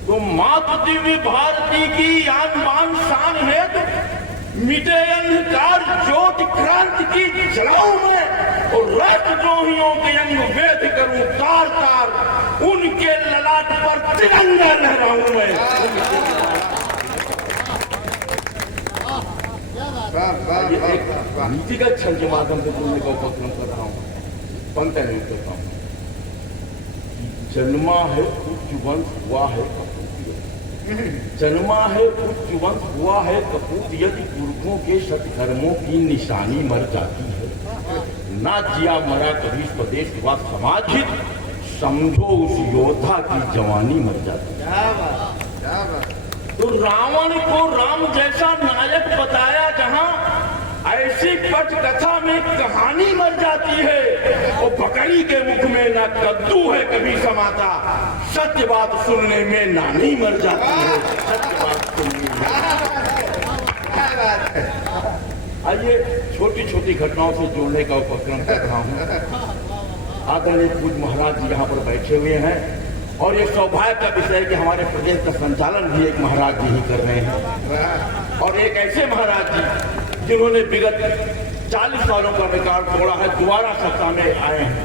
तो मात दिव्य भारती की आन बान शान है, तो मिटे अंधकार ज्योत क्रांति की जलाऊं मैं, और रक्त द्रोहियों के अंग वेद करूं तार तार, उनके ललाट पर तिरंगा लहराऊं मैं। नीतिगत क्षण के माध्यम से बोलने का उपक्रम कर रहा हूं, पंक्ति नहीं करता हूं। जन्मा है उच्च वंश हुआ है जन्मा है उच्च वंश हुआ है कपूत, यदि पुरखों के सत्कर्मों की निशानी मर जाती है। ना जिया मरा कभी स्वदेश व समाज हित, समझो उस योद्धा की जवानी मर जाती है। तो रावण को राम जैसा नायक बताया जहां, ऐसी पट कथा में कहानी मर जाती है। और बकरी के मुख में ना कद्दू है कभी समाता, सत्य बात सुनने में नानी मर जाती है। सत्य बात सुनने में। आइए छोटी छोटी घटनाओं से जोड़ने का उपक्रम कर रहा हूँ। आदरणीय पूज्य महाराज जी यहाँ पर बैठे हुए हैं, और ये सौभाग्य का विषय है कि हमारे प्रदेश का संचालन भी एक महाराज जी ही कर रहे हैं, और एक ऐसे महाराज जी जिन्होंने विगत 40 सालों का रिकॉर्ड तोड़ा है, दोबारा सत्ता में आए हैं।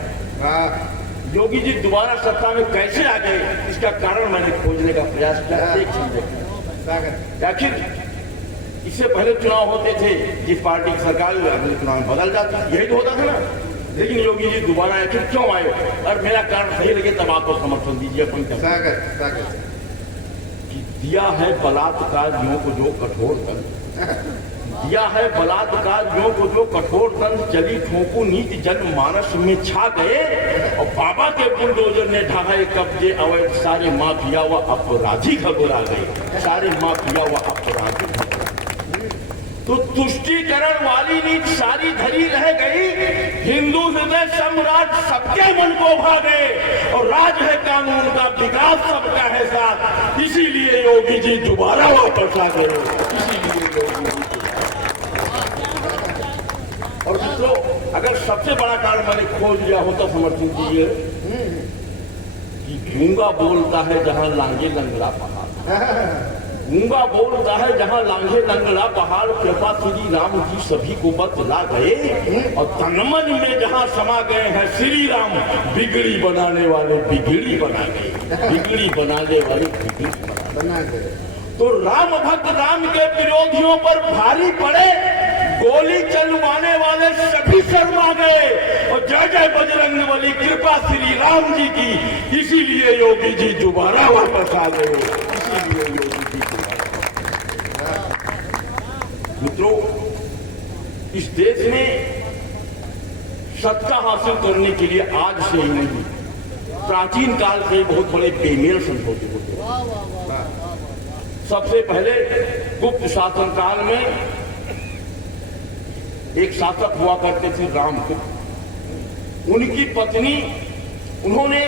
योगी जी दोबारा सत्ता में कैसे आ गए, इसका कारण मैंने खोजने का प्रयास किया। आखिर इससे पहले चुनाव होते थे, जिस पार्टी की सरकार अगले चुनाव में बदल जाती, यही तो होता था ना। लेकिन योगी जी दोबारा आखिर क्यों आए, और मेरा कारण सही लगे तब आपको समर्थन दीजिए। दिया है बलात्कारियों को जो कठोर दंड, दिया है बलात्कारियों को जो कठोर दंड, चली ठोंकू नीति जन मानस में छा गए, और बाबा के बुलडोजर ने ढाए कब्जे अवैध, सारे माफिया व अपराधी घबरा गए, सारे माफिया व अपराधी। तो तुष्टीकरण वाली नीति सारी धरी रह गई, हिंदू हृदय सम्राट सबके मन को भागे, और राज है कानून का, विकास सबका है साथ, इसीलिए योगी जी दोबारा वापस आ गए। इसीलिए योगी जी। और मित्रों, अगर सबसे बड़ा कारण मैंने खोज लिया होता, समर्थन कीजिए कि गूंगा बोलता है जहां लांगे लंगड़ा पहाड़, गूंगा बोलता है जहां लांघे लंगड़ा पहाड़, कृपा श्री राम जी सभी को बतला गए, और तनमन में जहां समा गए हैं श्री राम, बिगड़ी बनाने वाले बिगड़ी बना गए, बिगड़ी बनाने वाले बिगड़ी बना गए। तो राम भक्त राम के विरोधियों पर भारी पड़े, गोली चलवाने वाले सभी शर्मा गए, और जय जय बजरंगबली, कृपा श्री राम जी की, इसीलिए योगी जी दोबारा वापस आ गए। इसीलिए योगी जी मित्रों, इस देश में सत्ता हासिल करने के लिए आज से ही नहीं, प्राचीन काल से बहुत बड़े बेमेल समझौते होते हैं। सबसे पहले गुप्त शासन काल में एक शासक हुआ करते थे रामगुप्त। उनकी पत्नी, उन्होंने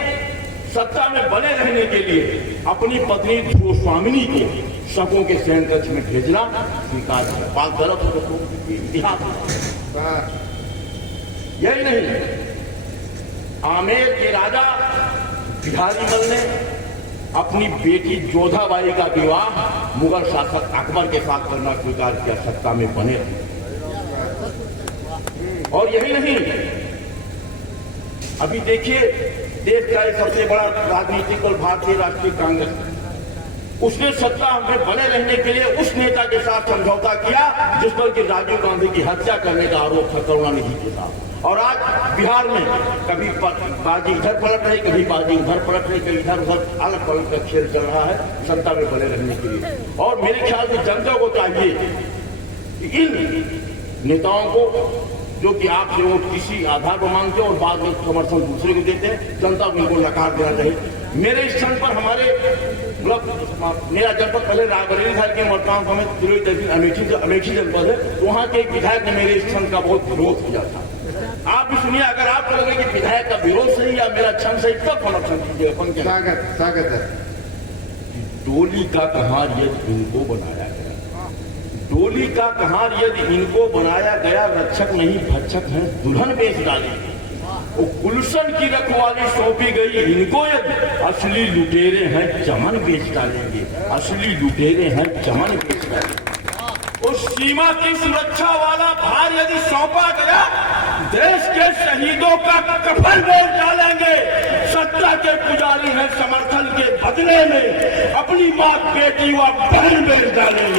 सत्ता में बने रहने के लिए अपनी पत्नी ध्रुवस्वामिनी को शकों के शयन कक्ष में भेजना स्वीकार किया। बात गलत हो तो इतिहास। यही नहीं, आमेर के राजा बिहारीमल ने अपनी बेटी जोधाबाई का विवाह मुगल शासक अकबर के साथ करना स्वीकार किया, सत्ता में बने रहे। और यही नहीं, अभी देखिए देश का एक सबसे बड़ा राजनीतिक दल भारतीय राष्ट्रीय कांग्रेस, उसने सत्ता में बने रहने के लिए उस नेता के साथ समझौता किया जिस पर कि राजीव गांधी की हत्या करने का आरोप था करुणानिधि के साथ। और आज बिहार में कभी बाजी इधर पलट रही, कभी बाजी उधर पलट रही, कभी इधर उधर अलग पलट का खेल चल रहा है सत्ता में बने रहने के लिए। और मेरे ख्याल से जनता को चाहिए कि इन नेताओं को, जो कि आपसे वोट किसी आधार पर मांगते हैं और बाद में समर्थन दूसरे को देते हैं, जनता को इनको नकार देना चाहिए। मेरे स्थान पर हमारे मतलब मेरा जनपद पहले रायबरेली था, लेकिन वर्तमान समय तिलोई तहसील अमेठी जनपद है, तो वहाँ के एक विधायक ने मेरे स्थान का बहुत विरोध किया था। आप भी सुनिए, अगर आपको लगे कि विधायक का विरोध सही या मेरा क्षण सही, तब समर्थन कीजिए। अपन के स्वागत है। डोली का कहार यदि इनको बनाया गया, डोली का कहार यदि इनको बनाया गया, रक्षक नहीं भक्षक हैं, दुल्हन बेच डालेंगे। वो गुलशन की रखवाली सौंपी गई इनको, यदि असली लुटेरे हैं चमन बेच डालेंगे, असली लुटेरे हैं चमन बेच डालेंगे। उस सीमा की सुरक्षा वाला भार यदि सौंपा गया, देश के शहीदों का कफन बोल डालेंगे। सत्ता के पुजारी हैं समर्थन के बदले में अपनी मां, बेटी व बहन बेच डालेंगे।